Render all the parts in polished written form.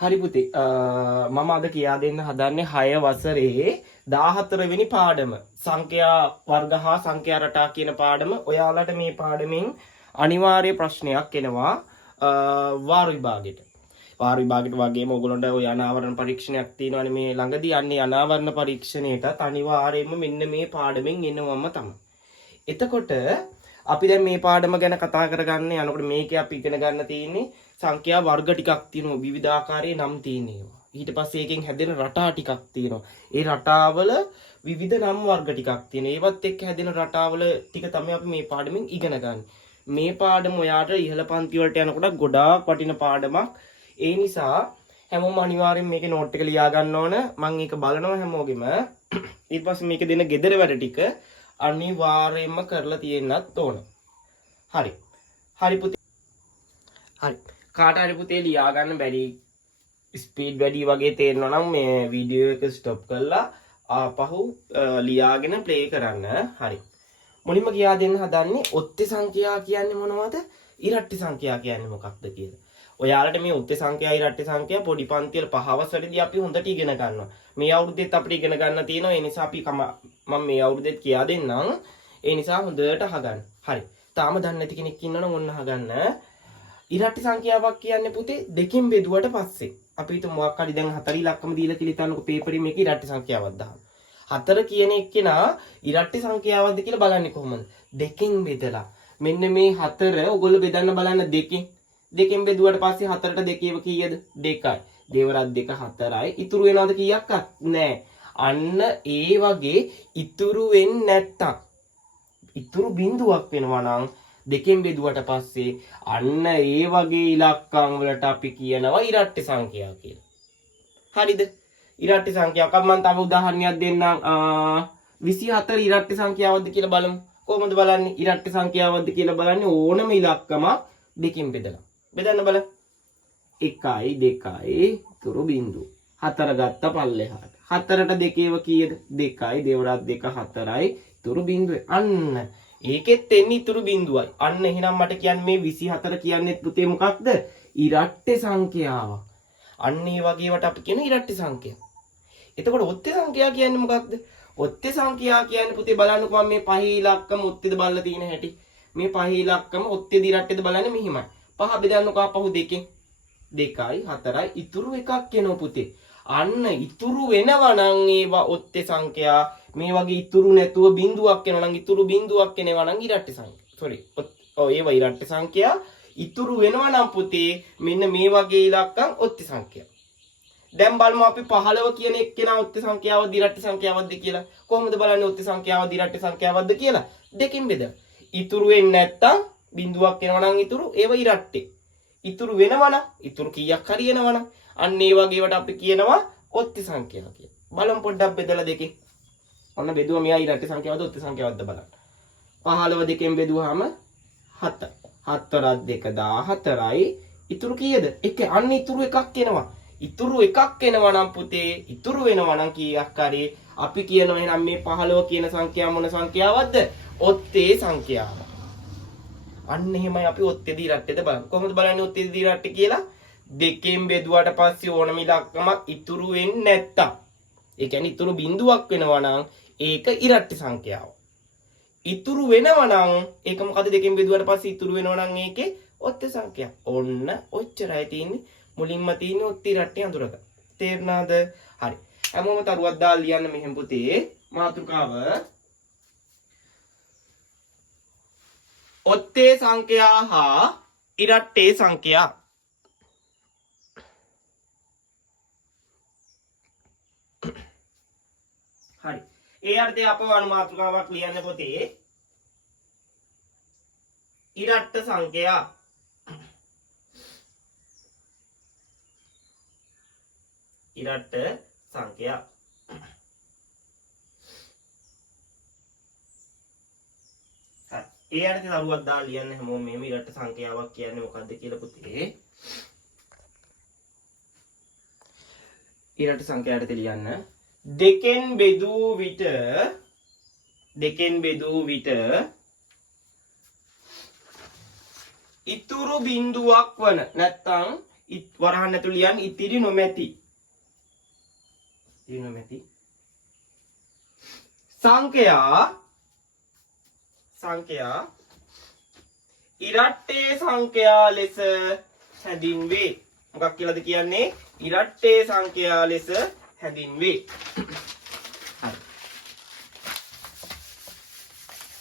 හරි පුතේ මම අද කියා දෙන්න හදන්නේ 6 වසරේ 14 වෙනි පාඩම සංඛ්‍යා වර්ග හා සංඛ්‍යා රටා කියන පාඩම. ඔයාලට මේ පාඩමෙන් අනිවාර්ය ප්‍රශ්නයක් එනවා වාර විභාගෙට. වාර විභාගෙට වගේම ඔයගොල්ලන්ට ඔය අනාවරණ පරීක්ෂණයක් තියෙනවානේ මේ ළඟදී. අන්නේ අනාවරණ පරීක්ෂණයටත් අනිවාර්යයෙන්ම මෙන්න මේ පාඩමෙන් එනවම තමයි. එතකොට අපි දැන් මේ පාඩම ගැන කතා කරගන්න යනකොට මේකේ අපි ඉගෙන ගන්න තියෙන්නේ සංඛ්‍යා වර්ග ටිකක් තියෙනවා, විවිධාකාරයේ නම් තියෙනවා. ඊට පස්සේ එකෙන් හැදෙන රටා ටිකක් තියෙනවා. ඒ රටාවල විවිධ නම් වර්ග ටිකක් තියෙනවා. ඒවත් එක්ක හැදෙන රටාවල ටික තමයි අපි මේ පාඩමෙන් ඉගෙන ගන්න. මේ පාඩම ඔයාට ඉහළ පන්ති වලට යනකොට ගොඩාක් වටින පාඩමක්. ඒ නිසා හැමෝම අනිවාර්යෙන් මේකේ නෝට් එක ලියා ගන්න ඕන. මම ඒක බලනවා හැමෝගෙම. ඊට පස්සේ මේක දෙන ගෙදර වැඩ ටික අනිවාර්යයෙන්ම කරලා තියෙන්නත් ඕන. හරි. හරි පුතේ. හරි. කාට හරි පුතේ ලියා ගන්න බැරි ස්පීඩ් වැඩි වගේ තේරෙනවා නම් මේ වීඩියෝ එක ස්ටොප් කරලා ආපහු ලියාගෙන ප්ලේ කරන්න. හරි. මුලින්ම කියා දෙන්න හදන්නේ ඔත්තේ සංඛ්‍යා කියන්නේ මොනවද? ඉරට්ටි සංඛ්‍යා කියන්නේ මොකක්ද කියලා. ඔයාලට මේ ඔත්තේ සංඛ්‍යා ඉරට්ටි සංඛ්‍යා පොඩි පන්ති වල පහවසරදී අපි හොඳට ඉගෙන ගන්නවා. මේ අවුරුද්දෙත් අපිට ඉගෙන ගන්න තියෙනවා. ඒ නිසා අපි මම මේ අවුරුද්දෙත් කියා දෙන්නම්. ඒ නිසා හොඳට අහගන්න. හරි. තාම දන්නේ නැති කෙනෙක් ඉන්නවනම් ඔන්න අහගන්න. ඉරට්ටි සංඛ්‍යාවක් කියන්නේ පුතේ දෙකෙන් බෙදුවට පස්සේ අපි හිතමු මොකක් හරි දැන් 4 ඉලක්කම දීලා කියලා හිතන්නකො පේපරේ මේක ඉරට්ටි සංඛ්‍යාවක් දාන්න. 4 කියන එක්කෙනා ඉරට්ටි සංඛ්‍යාවක්ද කියලා බලන්නේ කොහොමද? දෙකෙන් බෙදලා. මෙන්න මේ 4 ඔයගොල්ලෝ බෙදන්න බලන්න දෙකෙන්. දෙකෙන් බෙදුවට පස්සේ 4ට දෙකේව කීයද? 2යි. දෙවරක් 2 4යි. ඉතුරු වෙනවද කීයක්? නැහැ. අන්න ඒ වගේ ඉතුරු වෙන්නේ නැත්තම් ඉතුරු බිඳුවක් වෙනවා නම් දෙකෙන් බෙදුවට පස්සේ අන්න ඒ වගේ ඉලක්කම් වලට අපි කියනවා ඉරට්ටි සංඛ්‍යා කියලා. හරිද? ඉරට්ටි සංඛ්‍යාවක් මම තව උදාහරණයක් දෙන්නම්. 24 ඉරට්ටි සංඛ්‍යාවක්ද කියලා බලමු. කොහොමද බලන්නේ? ඉරට්ටි සංඛ්‍යාවක්ද කියලා බලන්නේ ඕනම ඉලක්කම දෙකෙන් බෙදලා. බෙදන්න බලන්න. 1යි 2යි ඉතුරු බිඳුව. 4 ගත්ත පල්ලෙහාට. 4ට දෙකේව කීයද? 2යි. දෙවරක් 2 4යි ඉතුරු බිඳුවේ. අන්න ඒකෙත් එන්නේ ඉතුරු බිඳුවයි. අන්න එහෙනම් මට කියන්නේ මේ 24 කියන්නේ පුතේ මොකක්ද? ඉරට්ටි සංඛ්‍යාවක්. අන්න ඒ වගේවට අපි කියන ඉරට්ටි සංඛ්‍යා. එතකොට ඔත්තේ සංඛ්‍යා කියන්නේ මොකක්ද? ඔත්තේ සංඛ්‍යා කියන්නේ පුතේ බලන්නකෝ මම මේ පහේ ඉලක්කම ඔත්තේද බලලා තියෙන හැටි. මේ පහේ ඉලක්කම ඔත්තේද ඉරට්ටේද බලන්නේ මෙහිමයි. පහ බෙදන්නකෝ අපහු දෙකෙන්. 2යි 4යි ඉතුරු එකක් එනවා පුතේ. අන්න ඉතුරු වෙනවා නම් ඒවා ඔත්තේ සංඛ්‍යා. මේ වගේ ඉතුරු නැතුව බිඳුවක් එනවා නම් ඉතුරු බිඳුවක් එනවා නම් ඉරට්ටි සංඛ්‍යා. සෝරි. ඒවා ඉරට්ටි සංඛ්‍යා. ඉතුරු වෙනවා නම් පුතේ මෙන්න මේ වගේ ඉලක්කම් ඔත්තේ සංඛ්‍යා. දැන් බලමු අපි 15 කියන එක්කෙනා ඔත්තේ සංඛ්‍යාවද ඉරට්ටි සංඛ්‍යාවක්ද කියලා. කොහොමද බලන්නේ ඔත්තේ සංඛ්‍යාවද ඉරට්ටි සංඛ්‍යාවක්ද කියලා? දෙකෙන් බෙදලා. ඉතුරු වෙන්නේ නැත්තම් බිඳුවක් එනවා නම් ඉතුරු ඒව ඉරට්ටි. ඉතුරු වෙනවා නම් ඉතුරු කීයක් හරි එනවා නම් අන්න ඒ වගේවට අපි කියනවා ඔත්තේ සංඛ්‍යා කියලා. බලමු පොඩ්ඩක් බෙදලා දෙකේ. ඔන්න බෙදුවා මෙයා ඉරට්ටි සංඛ්‍යාවද ඔත්තේ සංඛ්‍යාවක්ද බලන්න. 15 දෙකෙන් බෙදුවාම 7. 4ක් 2 14යි. ඉතුරු කීයද? 1. අන්න ඉතුරු එකක් එනවා. ඉතුරු එකක් එනවා නම් පුතේ ඉතුරු වෙනවා නම් කීයක් හරි අපි කියනවා එහෙනම් මේ 15 කියන සංඛ්‍යාව මොන සංඛ්‍යාවක්ද? ඔත්තේ සංඛ්‍යාව. අන්න එහෙමයි අපි ඔත්තේද ඉරට්ටේද බලන්නේ. කොහොමද බලන්නේ ඔත්තේද ඉරට්ටේ කියලා? දෙකෙන් බෙදුවට පස්සේ ඕනම ඉලක්කමක් ඉතුරු වෙන්නේ නැත්තම්. ඒ කියන්නේ ඉතුරු බිඳුවක් වෙනවා නම් ඒක ඉරට්ටි සංඛ්‍යාව. ඉතුරු වෙනවා නම් ඒක මොකද? දෙකෙන් බෙදුවට පස්සේ ඉතුරු වෙනවා නම් ඒකේ ඔත්තේ සංඛ්‍යාව. ඔන්න ඔච්චරයි තියෙන්නේ. මුලින්ම තියෙන්නේ ඔත්තේ ඉරට්ටි අඳුරක. තේරුණාද? හරි. හැමෝම තරුවක් දාලා ලියන්න මෙහෙම පුතේ. මාතෘකාව ඔත්තේ සංඛ්‍යා හා ඉරට්ටේ සංඛ්‍යා. හරි. ඒ අර්ථය අපව අනුමාත්‍රකාවක් ලියන්න පොතේ. ඉරට්ට සංඛ්‍යා. ඉරට්ට සංඛ්‍යා. හරි. ඒ අර්ථය දරුවක් දාලා ලියන්න හැමෝම මෙහෙම ඉරට්ට සංඛ්‍යාවක් කියන්නේ මොකක්ද කියලා පුතේ. ඉරට්ට සංඛ්‍යාවට ලියන්න. දෙකෙන් බෙදූ විට ඉතුරු බිඳුවක් වන නැත්නම් වරහන් ඇතුළේ ලියන්න ඉතිරි නොමැති. ඉතිරි නොමැති. සංඛ්‍යා ඉරට්ටේ සංඛ්‍යා ලෙස හැඳින්වේ. මොකක් කියලාද කියන්නේ? ඉරට්ටේ සංඛ්‍යා ලෙස හැඳින්වේ.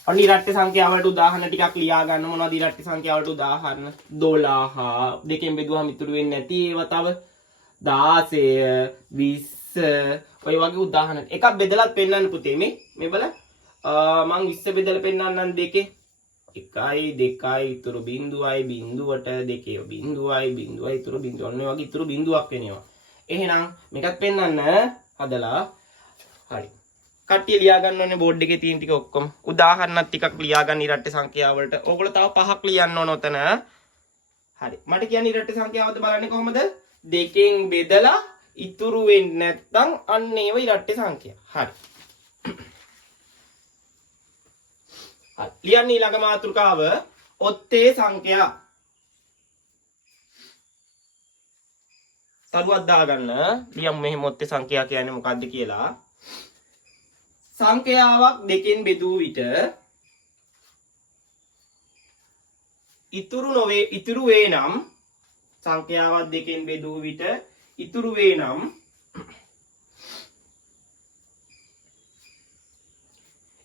අන්න ඉරට්ටේ සංඛ්‍යාවලට උදාහරණ ටිකක් ලියා ගන්න. මොනවද ඉරට්ටේ සංඛ්‍යාවලට උදාහරණ? 12 දෙකෙන් බෙදුවම ඉතුරු වෙන්නේ නැති ඒවා තව 16 20 ඔය වගේ උදාහරණ. එකක් බෙදලාත් පෙන්නන්න පුතේ මේ බලන්න. මම 20 බෙදලා පෙන්නන්නම් දෙකේ. 1යි 2යි ඉතුරු බිඳුවයි බිඳුවට දෙකේ බිඳුවයි ඉතුරු බිඳුව. ඔන්න ඔය වගේ ඉතුරු බිඳුවක් වෙනවා. එහෙනම් මේකත් පෙන්නන්න හදලා හරි. කට්ටිය ලියා ගන්න ඕනේ බෝඩ් එකේ තියෙන ටික ඔක්කොම. උදාහරණත් ටිකක් ලියා ගන්න ඉරට්ටේ සංඛ්‍යාවලට. ඕගොල්ලෝ තව 5ක් ලියන්න ඕන ඔතන. හරි. මට කියන්නේ ඉරට්ටේ සංඛ්‍යාවද බලන්නේ කොහොමද? දෙකෙන් බෙදලා ඉතුරු වෙන්නේ නැත්නම් අන්න ඒව ඉරට්ටේ සංඛ්‍යා. හරි. හරි. ලියන්න ඊළඟ මාතෘකාව ඔත්තේ සංඛ්‍යා. තරුවක් දාගන්න. ලියමු මෙහෙම ඔත්තේ සංඛ්‍යා කියන්නේ මොකක්ද කියලා. සංඛ්‍යාවක් දෙකෙන් බෙදූ විට ඉතුරු වේ නම් සංඛ්‍යාවක් දෙකෙන් බෙදූ විට ඉතුරු වේ නම්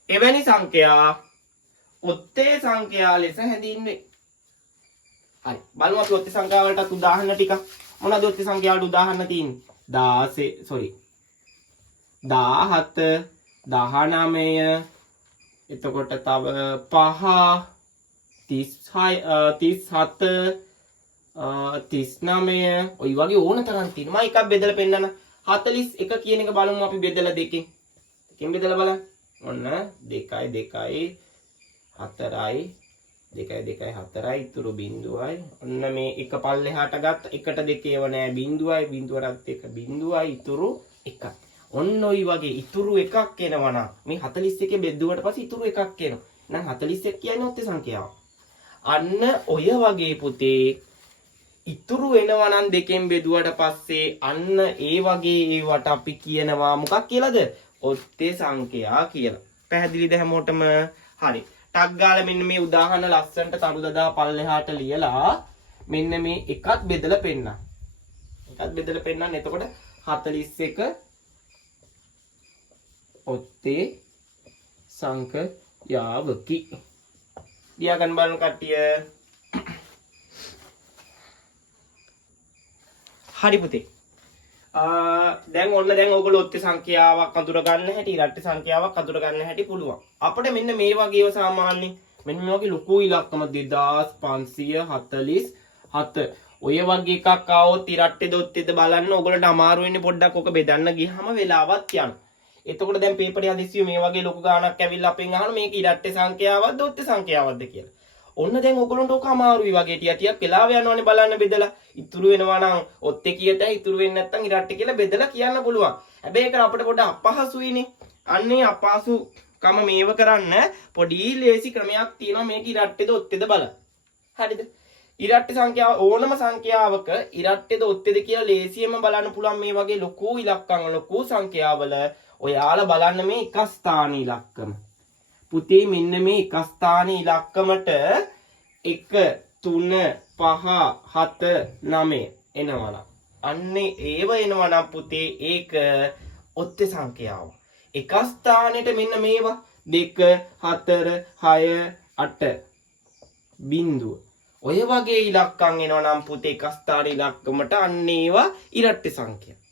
එවැනි සංඛ්‍යා ඔත්තේ සංඛ්‍යා ලෙස හැඳින්වේ. හරි. බලමු අපි ඔත්තේ සංඛ්‍යා වලට උදාහරණ ටිකක්. මොනවද ඔත්තේ සංඛ්‍යා වලට උදාහරණ තියෙන්නේ? 17 19 එතකොට තව 5 37 39 ඔය වගේ ඕන තරම් තියෙනවා. මම එකක් බෙදලා පෙන්නන්න. 41 කියන එක බලමු අපි බෙදලා දෙකෙන්. දෙකෙන් බෙදලා බලන්න. ඔන්න 2 4යි 4යි ඉතුරු බිඳුවයි. ඔන්න මේ එක පල්ලෙහාට ගත්ත. එකට දෙකේව නෑ බිඳුවයි බිඳුවරත් එක බිඳුවයි ඉතුරු 1යි. ඔන්න ඔය වගේ ඉතුරු එකක් එනවා නම් මේ 41 බෙදුවට පස්සේ ඉතුරු එකක් එනවා. නම් 41 කියන්නේ ඔත්තේ සංඛ්‍යාව. අන්න ඔය වගේ පුතේ ඉතුරු වෙනවා නම් දෙකෙන් බෙදුවට පස්සේ අන්න ඒ වගේ ඒවට අපි කියනවා මොකක් කියලාද? ඔත්තේ සංඛ්‍යා කියලා. පැහැදිලිද හැමෝටම? හරි. ටක් ගාලා මෙන්න මේ උදාහරණ ලස්සනට තරු දදා පල්ලෙහාට ලියලා මෙන්න මේ එකත් බෙදලා පෙන්නන්න. එකත් බෙදලා පෙන්නන්න. එතකොට 41 ඔත්තේ සංඛ්‍යාවකි. ලියා ගන්න බලන්න කට්ටිය. හරි පුතේ. දැන් ඕගොල්ලෝ ඔත්තේ සංඛ්‍යාවක් අඳුර ගන්න හැටි, ඉරට්ටේ සංඛ්‍යාවක් අඳුර ගන්න හැටි පුළුවන්. අපිට මෙන්න මේ වගේව සාමාන්‍යයෙන් මෙන්න මේ වගේ ලොකු ඉලක්කම 2547 ඔය වගේ එකක් ආවොත් ඉරට්ටේද ඔත්තේද බලන්න ඕගොල්ලන්ට අමාරු වෙන්නේ පොඩ්ඩක් ඔක බෙදන්න ගියාම වෙලාවක් යනවා. එතකොට දැන් පේපරේ හදිස්සිය මේ වගේ ලොකු ගාණක් ඇවිල්ලා අපෙන් අහන මේක ඉරට්ටේ සංඛ්‍යාවක්ද ඔත්තේ සංඛ්‍යාවක්ද කියලා. ඔන්න දැන් ඔයගොල්ලන්ට ඔක අමාරුයි වගේ ටික වෙලාව යනවානේ බලන්න බෙදලා. ඉතුරු වෙනවා නම් ඔත්තේ කියතයි ඉතුරු වෙන්නේ නැත්නම් ඉරට්ටේ කියලා බෙදලා කියන්න පුළුවන්. හැබැයි ඒක අපිට පොඩ්ඩක් අපහසුයිනේ. අන්නේ අපහසුකම මේව කරන්න පොඩි ලේසි ක්‍රමයක් තියෙනවා මේක ඉරට්ටේද ඔත්තේද බලන්න. හරිද? ඉරට්ටේ සංඛ්‍යාව ඕනම සංඛ්‍යාවක ඉරට්ටේද ඔත්තේද කියලා ලේසියෙන්ම බලන්න පුළුවන් මේ වගේ ලොකු ඉලක්කම් ලොකු සංඛ්‍යාවල ඔයාලා බලන්න මේ එක ස්ථාන ඉලක්කම. පුතේ මෙන්න මේ එක ස්ථාන ඉලක්කමට 1 3 5 7 9 එනවනම් අන්නේ ඒව එනවනම් පුතේ ඒක ඔත්තේ සංඛ්‍යාව. එක ස්ථානෙට මෙන්න මේවා 2 4 6 8 බිඳුව. ඔය වගේ ඉලක්කම් එනවනම් පුතේ එක ස්ථාන ඉලක්කමට අන්න ඒවා ඉරට්ටේ සංඛ්‍යා.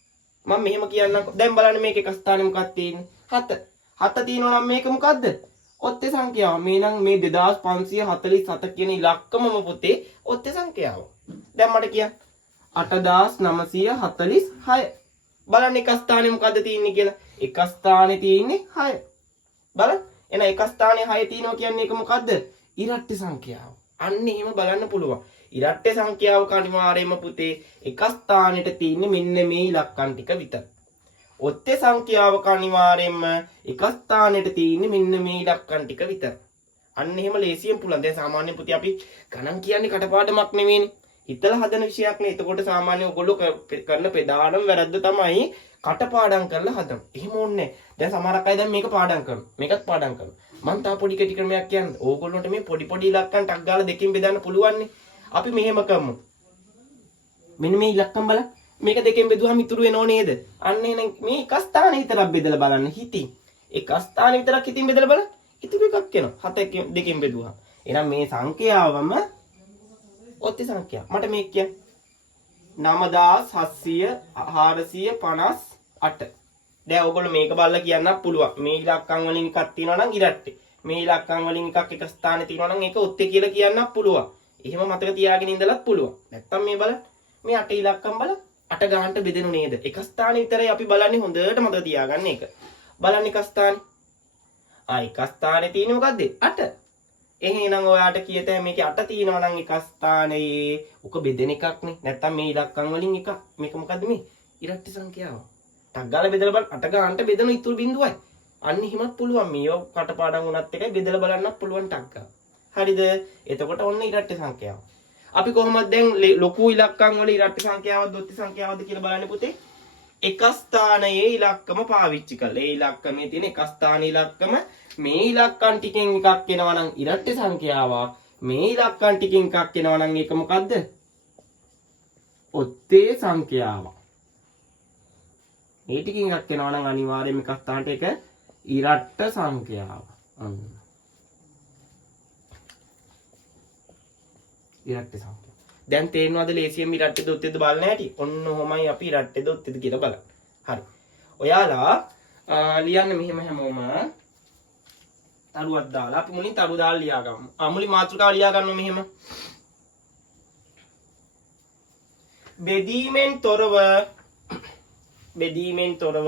මම මෙහෙම කියන්නම්කෝ. දැන් බලන්න මේක එක ස්ථානේ මොකක්ද තියෙන්නේ? 7. 7 තියෙනවා නම් මේක මොකද්ද? ඔත්තේ සංඛ්‍යාව. මේ නම් මේ 2547 කියන ඉලක්කමම පුතේ ඔත්තේ සංඛ්‍යාව. දැන් මට කියන්න 8946. බලන්න එක ස්ථානේ මොකද්ද තියෙන්නේ කියලා. එක ස්ථානේ තියෙන්නේ 6. බලන්න. එන එක ස්ථානේ 6 තියෙනවා කියන්නේ ඒක මොකද්ද? ඉරට්ටේ සංඛ්‍යාව. අන්න එහෙම බලන්න පුළුවන්. ඉරට්ටේ සංඛ්‍යාවක අනිවාර්යයෙන්ම පුතේ එක ස්ථානෙට තියෙන්නේ මෙන්න මේ ඉලක්කම් ටික විතර. ඔත්තේ සංඛ්‍යාවක අනිවාර්යයෙන්ම එක ස්ථානෙට තියෙන්නේ මෙන්න මේ ඉලක්කම් ටික විතර. අන්න එහෙම ලේසියෙන් පුළුවන්. දැන් සාමාන්‍ය පුතේ අපි ගණන් කියන්නේ කටපාඩමක් නෙවෙයිනේ. හිතලා හදන විෂයක් නේ. එතකොට සාමාන්‍ය ඔයගොල්ලෝ කරන ප්‍රධානම වැරද්ද තමයි කටපාඩම් කරලා හදන. එහෙම ඕනේ. දැන් සමහරක් අය දැන් මේක පාඩම් කරනවා. මේකත් පාඩම් කරනවා. මම තා පොඩි කෙටි ක්‍රමයක් කියන්නේ. ඕගොල්ලොන්ට මේ පොඩි ඉලක්කම් ටක් ගාලා දෙකෙන් බෙදන්න පුළුවන් නේ. අපි මෙහෙම කරමු. මෙන්න මේ ඉලක්කම් බලන්න. මේක දෙකෙන් බෙදුවාම ඉතුරු වෙනව නේද? අන්න එහෙනම් මේ එක ස්ථාන විතරක් බෙදලා බලන්න හිතින්. එක ස්ථාන විතරක් හිතින් බෙදලා බලන්න. ඉතුරු එකක් එනවා. 7 දෙකෙන් බෙදුවා. එහෙනම් මේ සංඛ්‍යාවම ඔත්ති සංඛ්‍යාව. මට මේක කියන්න. 9758. දැන් ඔයගොල්ලෝ මේක බලලා කියන්නත් පුළුවන්. මේ ඉලක්කම් වලින් එකක් තියෙනවා නම් ඉරට්ටේ. මේ ඉලක්කම් වලින් එකක් එක ස්ථානේ තියෙනවා නම් ඒක ඔත්තේ කියලා කියන්නත් පුළුවන්. එහෙම මතක තියාගෙන ඉඳලත් පුළුවන්. නැත්තම් මේ බලන්න. මේ 8 ඉලක්කම් බලන්න. 8 ගානට බෙදෙනු නේද? එක ස්ථානේ විතරයි අපි බලන්නේ හොඳට මතක තියාගන්න එක. බලන්න එක ස්ථානේ. එක ස්ථානේ තියෙන්නේ මොකද්ද? 8. එහෙනම් ඔයාට කියතේ මේකේ 8 තියෙනවා නම් එක ස්ථානයේ උක බෙදෙන එකක් නේ. නැත්තම් මේ ඉලක්කම් වලින් එක. මේක මොකද්ද මේ? ඉරට්ටි සංඛ්‍යාව. ටක් ගාලා බෙදලා බලන්න 8 ගානට බෙදෙන ඉතුරු බිඳුවයි. අන්න එහෙමත් පුළුවන්. මේව කටපාඩම් වුණත් එකයි බෙදලා බලන්නත් පුළුවන් ටක් ගාලා. හරිද? එතකොට ඔන්න ඉරට්ටි සංඛ්‍යාව. අපි කොහොමද දැන් ලොකු ඉලක්කම් වල ඉරට්ටි සංඛ්‍යාවක්ද ඔත්ති සංඛ්‍යාවක්ද කියලා බලන්නේ පුතේ. එක ස්ථානයේ ඉලක්කම පාවිච්චි කරලා. ඒ ඉලක්කමේ තියෙන එක ස්ථාන ඉලක්කම මේ ඉලක්කම් ටිකෙන් එකක් එනවා නම් ඉරට්ටි සංඛ්‍යාවක්. මේ ඉලක්කම් ටිකෙන් එකක් එනවා නම් ඒක මොකද්ද? ඔත්තේ සංඛ්‍යාවක්. මේ ටිකෙන් එකක් එනවා නම් අනිවාර්යයෙන්ම එක ස්ථානට එක ඉරට්ට සංඛ්‍යාවක්. ඉරට්ට සංඛ්‍යාව. දැන් තේරෙනවද ලේසියෙන් ඉරට්ටද ඔත්තේද බලන්න හැටි? ඔන්න ඔහොමයි අපි ඉරට්ටද ඔත්තේද කියලා බලන්න. හරි. ඔයාලා ලියන්න මෙහෙම හැමෝම තරුවක් දාලා අපි මුලින් තරු දාලා ලියා ගමු. මුලින් මාතෘකාව ලියා ගන්නවා මෙහෙම. බෙදීමෙන් තොරව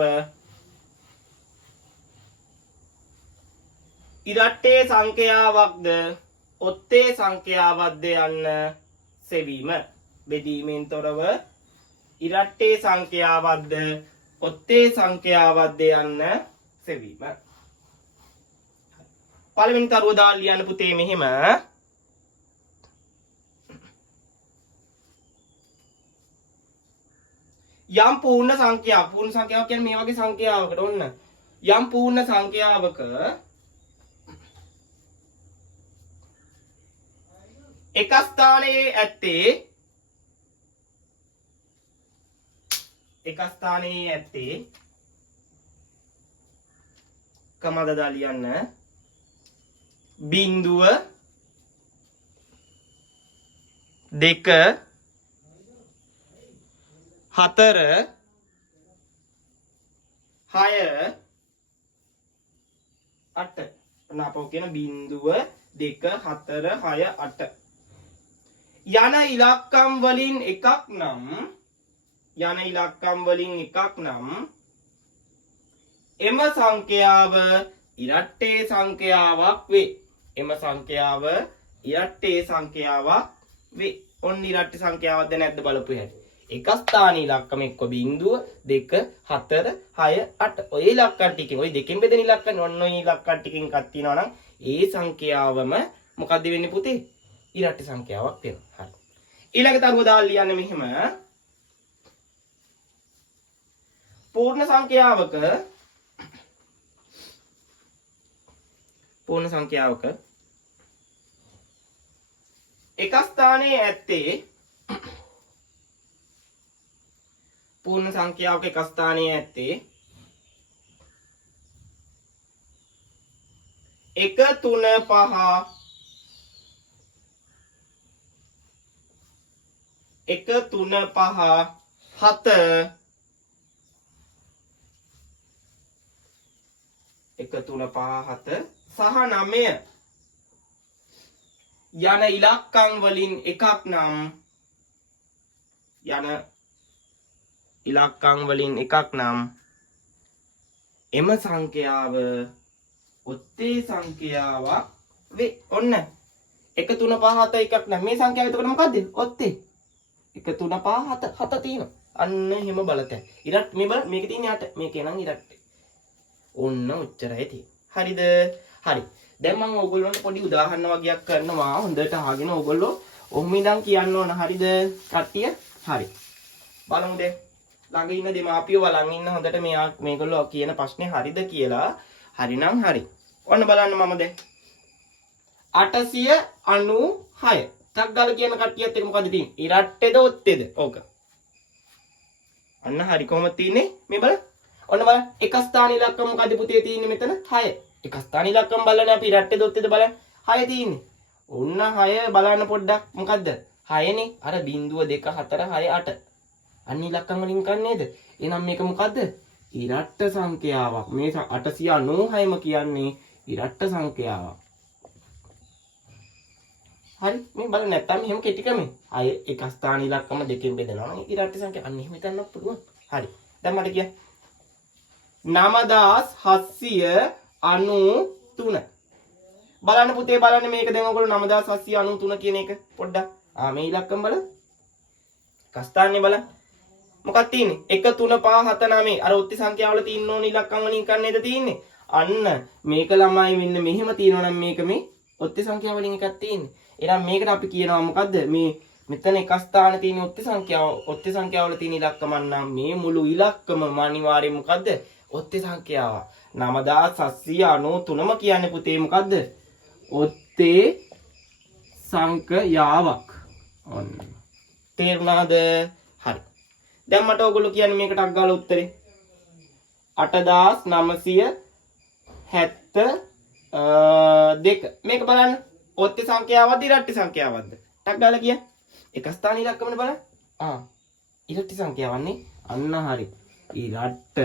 ඉරට්ටේ සංඛ්‍යාවක්ද ඔත්තේ සංඛ්‍යාවක්ද යන්න සෙවීම. බෙදීමෙන් තොරව ඉරට්ටේ සංඛ්‍යාවක්ද ඔත්තේ සංඛ්‍යාවක්ද යන්න සෙවීම. පළවෙනි තරුව දාලා ලියන්න පුතේ මෙහෙම. යම් පූර්ණ සංඛ්‍යාවක් කියන්නේ මේ වගේ සංඛ්‍යාවකට ඔන්න යම් පූර්ණ සංඛ්‍යාවක එක ස්ථානයේ ඇත්තේ කමද දා ලියන්න බිංදුව 2 4 6 8 අපෝ කියන බිංදුව 2 4 6 8 යන ඉලක්කම් වලින් එකක් නම් එම සංඛ්‍යාව ඉරට්ටේ සංඛ්‍යාවක් වේ. ඔන්න ඉරට්ටේ සංඛ්‍යාවක්ද නැද්ද බලපු හැටි. එක ස්ථාන ඉලක්කම එක්ක බිංදුව 2 4 6 8 ඔය ඉලක්කම් ටිකෙන් ඔය දෙකෙන් බෙදෙන ඉලක්කම් ඔන්න ඔය ඉලක්කම් ටිකෙන් එකක් තියෙනවා නම් ඒ සංඛ්‍යාවම මොකද්ද වෙන්නේ පුතේ? ඉරට්ටි සංඛ්‍යාවක් වෙනවා. හරි. ඊළඟ තරුව දාලා ලියන්න මෙහෙම. පූර්ණ සංඛ්‍යාවක එක ස්ථානයේ ඇත්තේ පූර්ණ සංඛ්‍යාවක එක ස්ථානයේ ඇත්තේ 1 3 5 1 3 5 7 1 3 5 7 සහ 9 යන ඉලක්කම් වලින් එකක් නම් එම සංඛ්‍යාව ඔත්තේ සංඛ්‍යාවක් වේ. ඔන්න 1 3 5 7 එකක් නම් මේ සංඛ්‍යාව එතකොට මොකද්ද? ඔත්තේ 1 3 5 7 7 තියෙනවා. අන්න එහෙම බලතැන්. ඉරට් මේ බලන්න මේකේ තියෙන්නේ 8. මේකේ නම් ඉරට්ටේ. ඔන්න උච්චරයි තියෙන්නේ. හරිද? හරි. දැන් මම ඕගොල්ලන්ට පොඩි උදාහරණ වගේක් කරනවා. හොඳට අහගෙන ඕගොල්ලෝ ඔහොම ඉඳන් කියන්න ඕන. හරිද? කට්ටිය? හරි. බලමු දැන්. ළඟ ඉන්න දෙමාපියෝ බලන් ඉන්න හොඳට මේගොල්ලෝ කියන ප්‍රශ්නේ හරිද කියලා. හරිනම් හරි. ඔන්න බලන්න මම දැන් 896. ටක් ගාලා කියන කට්ටියත් එක මොකද තියෙන්නේ? ඉරට්ටේද ඔත්තේද? ඕක. අන්න හරි කොහොමද තියෙන්නේ? මේ බලන්න. ඔන්න බලන්න. එක ස්ථාන ඉලක්කම මොකද පුතේ තියෙන්නේ මෙතන? 6. එක ස්ථාන ඉලක්කම බලන්න අපි ඉරට්ටේද ඔත්තේද බලන්න. 6 තියෙන්නේ. ඔන්න 6 බලන්න පොඩ්ඩක්. මොකද්ද? 6 නේ. අර 0 2 4 6 8. අන්න ඉලක්කම් වලින් කන්නේද? එහෙනම් මේක මොකද්ද? ඉරට්ට සංඛ්‍යාවක්. මේ 896ම කියන්නේ ඉරට්ට සංඛ්‍යාවක්. හරි මේ බලන්න නැත්තම් එහෙම කෙටි ක්‍රමෙ. අය එක ස්ථාන ඉලක්කම දෙකෙන් බෙදනවා. මේ ඉරට්ට සංඛ්‍යා අන්න එහෙම හිතන්නත් පුළුවන්. හරි. දැන් මට කියන්න. 9793. බලන්න පුතේ බලන්න මේක දැන් ඔයගොල්ලෝ 9793 කියන එක පොඩ්ඩක්. මේ ඉලක්කම් බලන්න. එක ස්ථානේ බලන්න. මොකක්ද තියෙන්නේ? 1 3 5 7 9. අර ඔත්ති සංඛ්‍යාවල තියෙන ඕන ඉලක්කම් වලින් කන්නේද තියෙන්නේ? අන්න මේක ළමයි මෙන්න මෙහෙම තියෙනවා නම් මේක මේ ඔත්ති සංඛ්‍යාව වලින් එකක් තියෙන්නේ. එහෙනම් මේකට අපි කියනවා මොකද්ද? මේ මෙතන එක ස්ථාන තියෙන ඔත්ති සංඛ්‍යාව වල තියෙන ඉලක්කම නම් මේ මුළු ඉලක්කම අනිවාර්යයෙන් මොකද්ද? ඔත්ති සංඛ්‍යාව. 9793ම කියන්නේ පුතේ මොකද්ද? ඔත්තේ සංඛ්‍යාවක්. ඔන්න. තේරුණාද? හරි. දැන් මට ඔයගොල්ලෝ කියන්නේ මේකට අග්ගාලා උත්තරේ 8972. මේක බලන්න. ඔත්ති සංඛ්‍යාවක්ද ඉරට්ටි සංඛ්‍යාවක්ද? ටක් ගාලා කියන්න. එක ස්ථාන ඉලක්කමනේ බලන්න. ඉරට්ටි සංඛ්‍යාවන්නේ. අන්න හරි. ඉරට්ට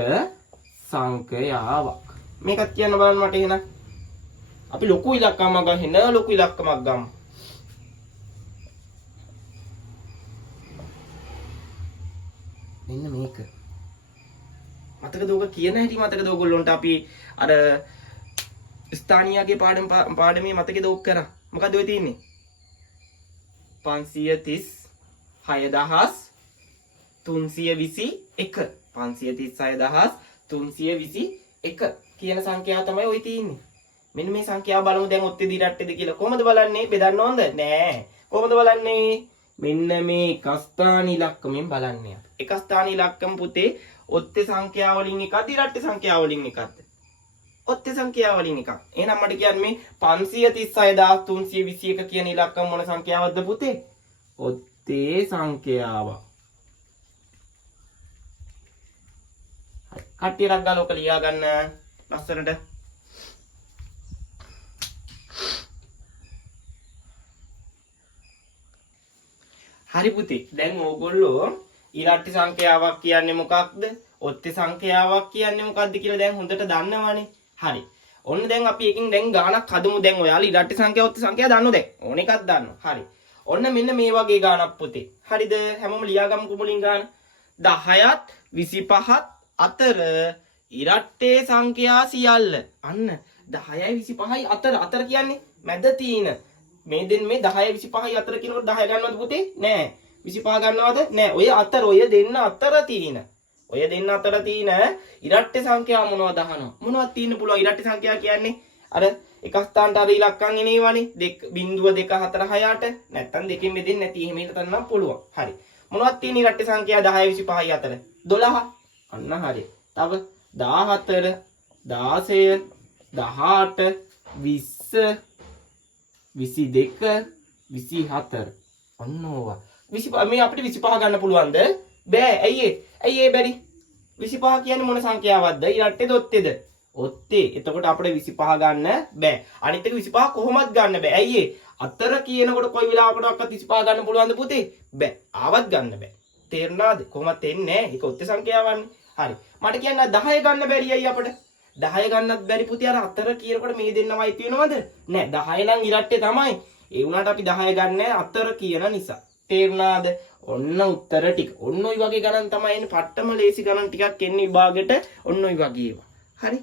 සංඛ්‍යාවක්. මේකත් කියන්න බලන්න මට එහෙනම්. අපි ලොකු ඉලක්කමක් ගන්න ලොකු ඉලක්කමක් ගමු. මෙන්න මේක. මතකද ඔක කියන හැටි මතකද ඔයගොල්ලන්ට අපි අර ස්ථානියාගේ පාඩමේ මතකද ඔක් කරා? මොකද ඔය තියෙන්නේ? 536321. 536321 කියන සංඛ්‍යාව තමයි ඔය තියෙන්නේ. මෙන්න මේ සංඛ්‍යාව බලමු දැන් ඔත්තේ දිරට්ටේද කියලා. කොහොමද බලන්නේ? බෙදන්න ඕනද? නෑ. කොහොමද බලන්නේ? මෙන්න මේ එක ස්ථාන ඉලක්කමෙන් බලන්නේ. එක ස්ථාන ඉලක්කම පුතේ ඔත්තේ සංඛ්‍යාව වලින් එකක්ද ඉරට්ට සංඛ්‍යාව වලින් එකක්ද? ඔත්තේ සංඛ්‍යාව වලින් එකක්. එහෙනම් මට කියන්නේ මේ 536321 කියන ඉලක්කම මොන සංඛ්‍යාවක්ද පුතේ? ඔත්තේ සංඛ්‍යාව. හරි. කට්ටියක් ගාලා ඔක ලියා ගන්න ලස්සනට. හරි පුතේ. දැන් ඕගොල්ලෝ ඉරට්ටි සංඛ්‍යාවක් කියන්නේ මොකක්ද? ඔත්ති සංඛ්‍යාවක් කියන්නේ මොකක්ද කියලා දැන් හොඳට දන්නවනේ. හරි. ඔන්න දැන් අපි එකකින් දැන් ගානක් හදමු. දැන් ඔයාලා ඉරට්ටි සංඛ්‍යාව ඔත්ති සංඛ්‍යාව දන්නෝ දැන්. ඕන එකක් දන්නවා. හරි. ඔන්න මෙන්න මේ වගේ ගානක් පුතේ. හරිද? හැමෝම ලියාගමු මුලින් ගාන. 10ත් 25ත් අතර ඉරට්ටේ සංඛ්‍යා සියල්ල. අන්න 10යි 25යි අතර කියන්නේ මැද තියෙන. මේ 10යි 25යි අතර කියනකොට 10 ගන්නවද පුතේ? නෑ. 25 ගන්නවද? නෑ. ඔය අතර ඔය දෙන්න අතර තියෙන. ඔය දෙන්න අතර තියෙන ඉරට්ටේ සංඛ්‍යාව මොනවද අහනවා? මොනවද තියෙන්න පුළුවන් ඉරට්ටේ සංඛ්‍යාව කියන්නේ? අර එක ස්ථානට අර ඉලක්කම් එනේවනේ. 0 2 4 6 8. නැත්තම් දෙකෙන් බෙදෙන්නේ නැති එහෙම හිතන්නම් පුළුවන්. හරි. මොනවද තියෙන ඉරට්ටේ සංඛ්‍යා 10යි 25යි අතර? 12. අන්න හරි. තව 14 16 18 20 22 24 ඔන්න ඕවා 25 මේ අපිට 25 ගන්න පුළුවන්ද? බෑ. ඇයි ඒ බැරි? 25 කියන්නේ මොන සංඛ්‍යාවක්ද? ඉරට්ටේද ඔත්තේද? ඔත්තේ. එතකොට අපිට 25 ගන්න බෑ. අනිත් එක 25 කොහොමවත් ගන්න බෑ. ඇයි අතර කියනකොට කොයි වෙලාවකටවත් 25 ගන්න පුළුවන්ද පුතේ? බෑ. ආවත් ගන්න බෑ. තේරුණාද? කොහොමවත් එන්නේ නැහැ. ඒක ඔත්තේ සංඛ්‍යාවන්නේ. හරි. මට කියන්න 10 ගන්න බැරි අය අපිට. 10 ගන්නත් බැරි පුතේ අර අතර කියනකොට මේ දෙන්නමයි තියෙනවද? නෑ 10 නම් ඉරට්ටේ තමයි. ඒ වුණාට අපි 10 ගන්න අතර කියන නිසා. තේරුණාද? ඔන්න උත්තර ටික. ඔන්න ඔය වගේ ගණන් තමයි එන්නේ. පට්ටම ලේසි ගණන් ටිකක් එන්නේ විභාගෙට. ඔන්න ඔය වගේ ඒවා. හරි.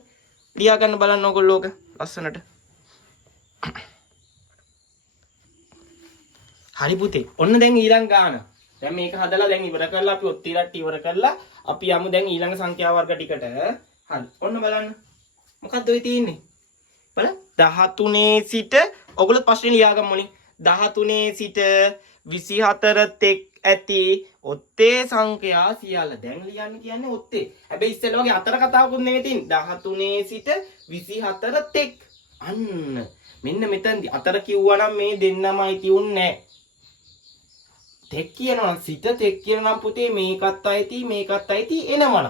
ලියා ගන්න බලන්න ඕගොල්ලෝ ඔක ලස්සනට. හරි පුතේ. ඔන්න දැන් ඊළඟ ගාන. දැන් මේක හදලා දැන් ඉවර කරලා අපි ඔත්ති ඉරට්ටි ඉවර කරලා අපි යමු දැන් ඊළඟ සංඛ්‍යා වර්ග ටිකට. හරි. ඔන්න බලන්න. මොකක්ද ඔය තියෙන්නේ? බලන්න 13 සිට ඔයගොල්ලෝ ප්‍රශ්නේ ලියාගමු මුලින්. 13 සිට 24 තෙක් ඇති ඔත්තේ සංඛ්‍යා සියල්ල. දැන් ලියන්න කියන්නේ ඔත්තේ. හැබැයි ඉස්සෙල්ලා වගේ අතර කතාවකුත් නෙවෙයි තියෙන්නේ. 13 සිට 24 තෙක්. අන්න මෙන්න මෙතනදී අතර කිව්වනම් මේ දෙන්නමයි කියුන්නේ නැහැ. තෙක් කියනවා නම් සිට තෙක් කියනවා නම් පුතේ මේකත් අයිති මේකත් අයිති එනවනම්.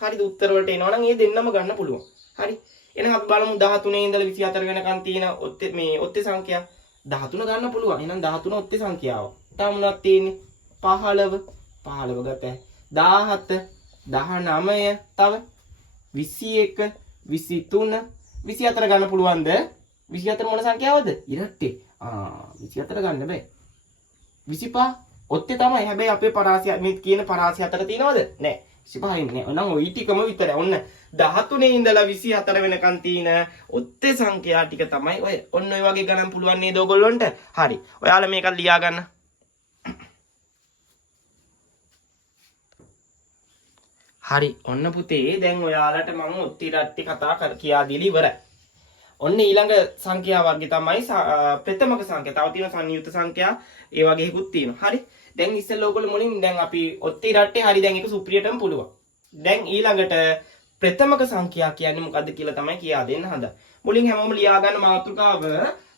හරිද? උත්තර වලට එනවනම් ඒ දෙන්නම ගන්න පුළුවන්. හරි. එහෙනම් අපි බලමු 13 ඉඳලා 24 වෙනකන් තියෙන ඔත්තේ මේ ඔත්තේ සංඛ්‍යා 13 ගන්න පුළුවන්. එහෙනම් 13 ඔත්තේ සංඛ්‍යාව. තව මොනවද තියෙන්නේ? 15 ගත. 17 19 තව 21 23 24 ගන්න පුළුවන්ද? 24 මොන සංඛ්‍යාවද? ඉරට්ටේ. 24 ගන්න බෑ. 25 ඔත්තේ තමයි. හැබැයි අපේ පරාසය මේ කියන පරාසය අතර තියෙනවද? නෑ. 25 ඉන්නේ. ඔන්න ওই ටිකම විතරයි. ඔන්න 13 ඉඳලා 24 වෙනකන් තියෙන ඔත්තේ සංඛ්‍යා ටික තමයි ඔය. ඔන්න ඔය වගේ ගණන් පුළුවන් නේද ඔයගොල්ලන්ට? හරි. ඔයාලා මේක ලියා ගන්න. හරි. ඔන්න පුතේ දැන් ඔයාලට මම ඔත්ති රට්ටි කතා කියා දීලා ඉවරයි. ඔන්න ඊළඟ සංඛ්‍යා වර්ගය තමයි ප්‍රථමක සංඛ්‍යා. තව තියෙන සංයුක්ත සංඛ්‍යා ඒ වගේ එකකුත් තියෙනවා. හරි. දැන් ඉස්සෙල්ලා ඔයගොල්ලෝ මුලින් දැන් අපි ඔත්ති රට්ටේ හරි දැන් ඒක සුප්‍රියටම පුළුවන්. දැන් ඊළඟට ප්‍රථමක සංඛ්‍යා කියන්නේ මොකද්ද කියලා තමයි කියා දෙන්න හදා. මුලින් හැමෝම ලියා ගන්න මාතෘකාව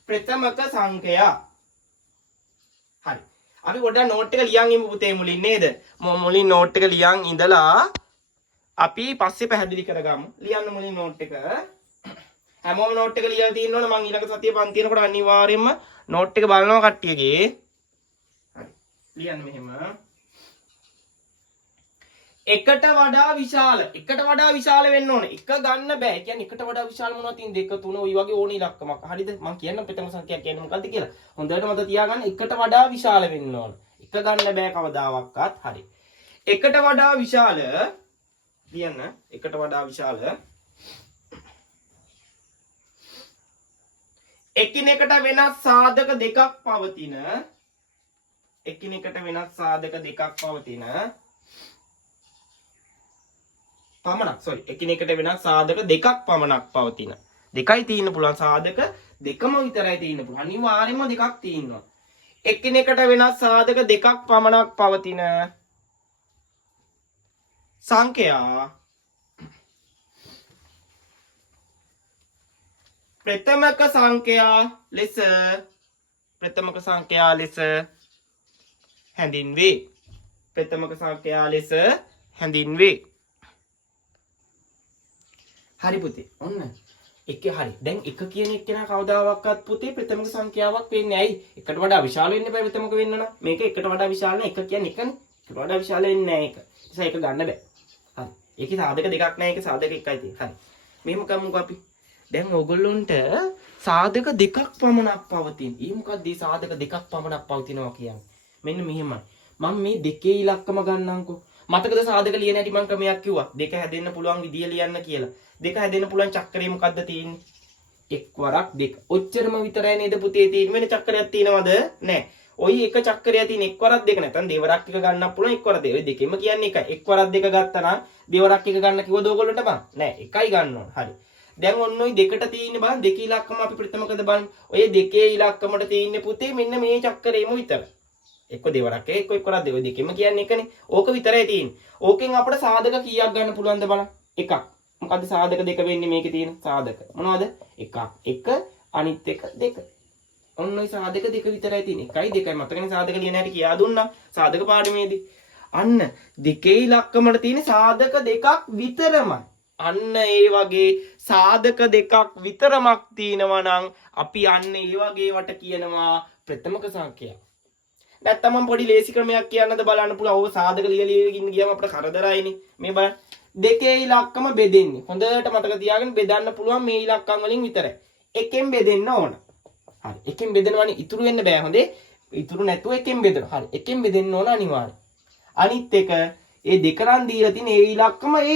ප්‍රථමක සංඛ්‍යා. හරි. අපි පොඩ්ඩක් නෝට් එක ලියන් ඉමු පුතේ මුලින් නේද? මුලින් නෝට් එක ලියන් ඉඳලා අපි පස්සේ පැහැදිලි කරගමු. ලියන්න මුලින් නෝට් එක. හැමෝම නෝට් එක ලියලා තියෙනවනේ මම ඊළඟ සතියේ පන්ති යනකොට අනිවාර්යයෙන්ම නෝට් එක බලනවා කට්ටියගේ. හරි. ලියන්න මෙහෙම. එකට වඩා විශාල වෙන්න ඕනේ. එක ගන්න බෑ. ඒ කියන්නේ එකට වඩා විශාල මොනවද තියෙන්නේ? 2 3 ඔය වගේ ඕනේ ඉලක්කමක්. හරිද? මම කියන්නම් ප්‍රථම සංඛ්‍යා කියන්නේ මොකද්ද කියලා. හොඳට මතක තියාගන්න. එකට වඩා විශාල වෙන්න ඕනේ. එක ගන්න බෑ කවදාවත්. හරි. එකට වඩා විශාල ලියන්න. එකට වඩා විශාල එකිනෙකට වෙනස් සාධක දෙකක් පවතින එකිනෙකට වෙනස් සාධක දෙකක් පමණක් පවතින දෙකයි තියෙන්න පුළුවන් සාධක දෙකම විතරයි තියෙන්න පුළුවන් අනිවාර්යයෙන්ම දෙකක් තියෙනවා එකිනෙකට වෙනස් සාධක දෙකක් පමණක් පවතින සංඛ්‍යා ප්‍රථමක සංඛ්‍යා ලෙස හැඳින්වේ. හරි පුතේ. ඔන්න එක හරි. දැන් එක කියන එක්කෙනා කවදාවත් පුතේ ප්‍රථමක සංඛ්‍යාවක් වෙන්නේ ඇයි? එකට වඩා විශාල වෙන්න බෑ ප්‍රථමක වෙන්න නම්. මේක එකට වඩා විශාල නැහැ. එක කියන්නේ එකනේ. එකට වඩා විශාල වෙන්නේ නැහැ ඒක. ඒ නිසා ඒක ගන්න බෑ. හරි. ඒකේ සාධක දෙකක් නැහැ. ඒක සාධක එකයි තියෙන්නේ. හරි. මෙහෙම කරමුකෝ අපි. දැන් ඔයගොල්ලන්ට සාධක දෙකක් පමණක් පවතින. ඊ මොකක්ද මේ සාධක දෙකක් පමණක් පවතිනවා කියන්නේ? මෙන්න මෙහෙමයි. මම මේ දෙකේ ඉලක්කම ගන්නම්කෝ. මතකද සාධක ලියන හැටි මම ක්‍රමයක් කිව්වා. දෙක හැදෙන්න පුළුවන් විදිය ලියන්න කියලා. දෙක හැදෙන්න පුළුවන් චක්‍රය මොකද්ද තියෙන්නේ? එක් වරක් දෙක. ඔච්චරම විතරයි නේද පුතේ තියෙන්නේ. වෙන චක්‍රයක් තියෙනවද? නැහැ. ওই එක චක්‍රය තියෙන එක් වරක් දෙක නැත්නම් දෙවරක් එක ගන්නත් පුළුවන් එක් වරක් දෙක. ඔය දෙකෙම කියන්නේ එකයි. එක් වරක් දෙක ගත්තා නම් දෙවරක් එක ගන්න කිව්වද ඔයගොල්ලන්ට බං? නැහැ. එකයි ගන්න ඕන. හරි. දැන් ඔන්න ඔය දෙකට තියෙන්නේ බලන්න දෙකේ ඉලක්කම අපි ප්‍රථමකද බලන්න. ඔය දෙකේ ඉලක්කමට තියෙන්නේ පුතේ මෙන්න මේ චක්‍රේම විතරයි. එක්ක දෙවරක් එක එක්ක එක්වරක් දෙක දෙකෙම කියන්නේ එකනේ. ඕක විතරයි තියෙන්නේ. ඕකෙන් අපිට සාධක කීයක් ගන්න පුළුවන්ද බලන්න. එකක්. මොකද්ද සාධක දෙක වෙන්නේ මේකේ තියෙන සාධක? මොනවද? එකක්. එක අනිත් එක දෙක. ඔන්න ඔය සාධක දෙක විතරයි තියෙන්නේ. එකයි දෙකයි මතකනේ සාධක ලියන හැටි කියා දුන්නා. සාධක පාඩමේදී. අන්න දෙකේ ඉලක්කමට තියෙන සාධක දෙකක් විතරමයි. අන්න ඒ වගේ සාධක දෙකක් විතරමක් තියෙනවා නම් අපි අන්න ඒ වගේ වට කියනවා ප්‍රථමක සංඛ්‍යා. නැත්තම් මම පොඩි ලේසි ක්‍රමයක් කියන්නද බලන්න පුළුවන්. ඔය සාධක ලියලියකින් ගියාම අපිට කරදරයිනේ. මේ බලන්න. දෙකේ ඉලක්කම බෙදෙන්නේ. හොඳට මතක තියාගන්න බෙදන්න පුළුවන් මේ ඉලක්කම් වලින් විතරයි. එකෙන් බෙදෙන්න ඕන. හරි. එකෙන් බෙදනවනේ ඉතුරු වෙන්න බෑ හොඳේ. ඉතුරු නැතුව එකෙන් බෙදනවා. හරි. එකෙන් බෙදෙන්න ඕන අනිවාර්යයෙන්. අනිත් එක ඒ දෙකරන් දීලා තියෙන ඒ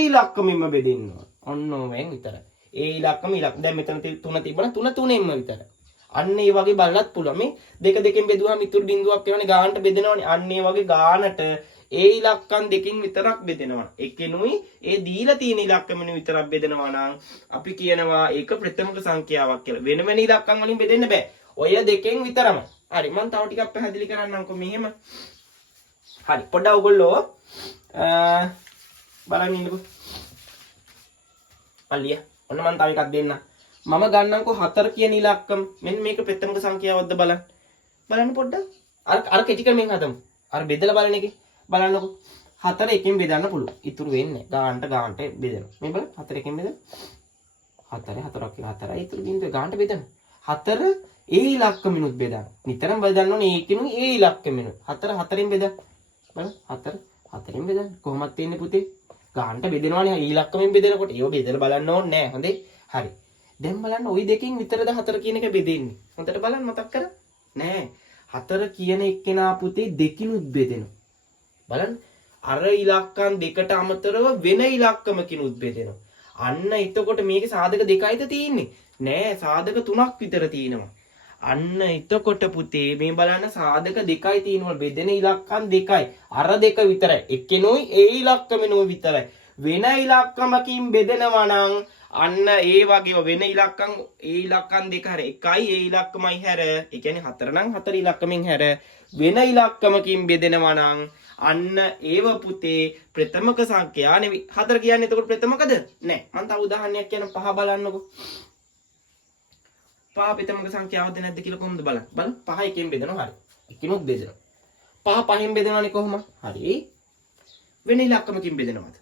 ඉලක්කමෙන්ම බෙදෙන්න ඕන. ඔන්න ඕවෙන් විතරයි. ඒ ඉලක්කම දැන් මෙතන 3 තිබුණා 3 3ෙන්ම විතරයි. අන්න ඒ වගේ බලලත් පුළුවන්. මේ දෙක දෙකෙන් බෙදුවාම ඉතුරු බිඳුවක් එවනේ ගානට බෙදෙනවනේ. අන්න ඒ වගේ ගානට ඒ ඉලක්කම් දෙකකින් විතරක් බෙදෙනවා. එකෙනුයි ඒ දීලා තියෙන ඉලක්කමෙනු විතරක් බෙදෙනවා නම් අපි කියනවා ඒක ප්‍රථමක සංඛ්‍යාවක් කියලා. වෙන වෙන ඉලක්කම් වලින් බෙදෙන්න බෑ. ඔය දෙකෙන් විතරමයි. හරි මම තව ටිකක් පැහැදිලි කරන්නම්කෝ මෙහෙම. හරි පොඩ්ඩක් ඔයගොල්ලෝ බලන්න ඉන්නකෝ. අලිය ඔන්න මම තව එකක් දෙන්නම්. මම ගන්නම්කෝ 4 කියන ඉලක්කම. මෙන්න මේක ප්‍රථමක සංඛ්‍යාවක්ද බලන්න. බලන්න පොඩ්ඩක්. අර කෙටි ක්‍රමයෙන් හදමු. අර බෙදලා බලන එකේ බලන්නකෝ. 4 එකෙන් බෙදන්න පුළුවන්. ඉතුරු වෙන්නේ ගානට බෙදෙනවා. මේ බලන්න 4 එකෙන් බෙදෙන. 4 4ක් 4යි ඉතුරු බින්දුව ගානට බෙදෙන. 4 ඒ ඉලක්කමිනුත් බෙදන්න. නිතරම බෙදන්න ඕනේ ඒකිනුයි ඒ ඉලක්කමිනුත්. 4 4ෙන් බෙදන්න. බලන්න 4 4ෙන් බෙදන්න. කොහොමද තියෙන්නේ පුතේ? ගානට බෙදෙනවානේ ඉලක්කමෙන් බෙදෙනකොට. ඒව බෙදලා බලන්න ඕනේ නෑ. හොඳේ. හරි. දැන් බලන්න ওই දෙකෙන් විතරද 4 කියන එක බෙදෙන්නේ. හොඳට බලන්න මතක් කර. නෑ. 4 කියන එක්කෙනා පුතේ දෙකිනුත් බෙදෙනවා. බලන්න. අර ඉලක්කම් දෙකට අමතරව වෙන ඉලක්කමකිනුත් බෙදෙනවා. අන්න එතකොට මේකේ සාධක දෙකයිද තියෙන්නේ? නෑ සාධක 3ක් විතර තියෙනවා. අන්න එතකොට පුතේ මේ බලන්න සාධක දෙකයි තියෙනවා. බෙදෙන ඉලක්කම් දෙකයි. අර දෙක විතරයි. එක්කෙනුයි ඒ ඉලක්කමෙනුයි විතරයි. වෙන ඉලක්කමකින් බෙදෙනවා නම් අන්න ඒ වගේ වෙන ඉලක්කම් ඒ ඉලක්කම් දෙක හැර එකයි ඒ ඉලක්කමයි හැර ඒ කියන්නේ 4 නම් 4 ඉලක්කමෙන් හැර වෙන ඉලක්කමකින් බෙදෙනවා නම් අන්න ඒව පුතේ ප්‍රථමක සංඛ්‍යා නෙවෙයි. 4 කියන්නේ එතකොට ප්‍රථමකද? නෑ. මම තව උදාහරණයක් කියන 5 බලන්නකෝ. 5 ප්‍රථමක සංඛ්‍යාවද නැද්ද කියලා කොහොමද බලන්න. බලන්න 5 එකෙන් බෙදනවා හරි. එකකිනුත් බෙදෙනවා. 5 5න් බෙදනවානේ කොහොම? හරි. වෙන ඉලක්කමකින් බෙදනවද?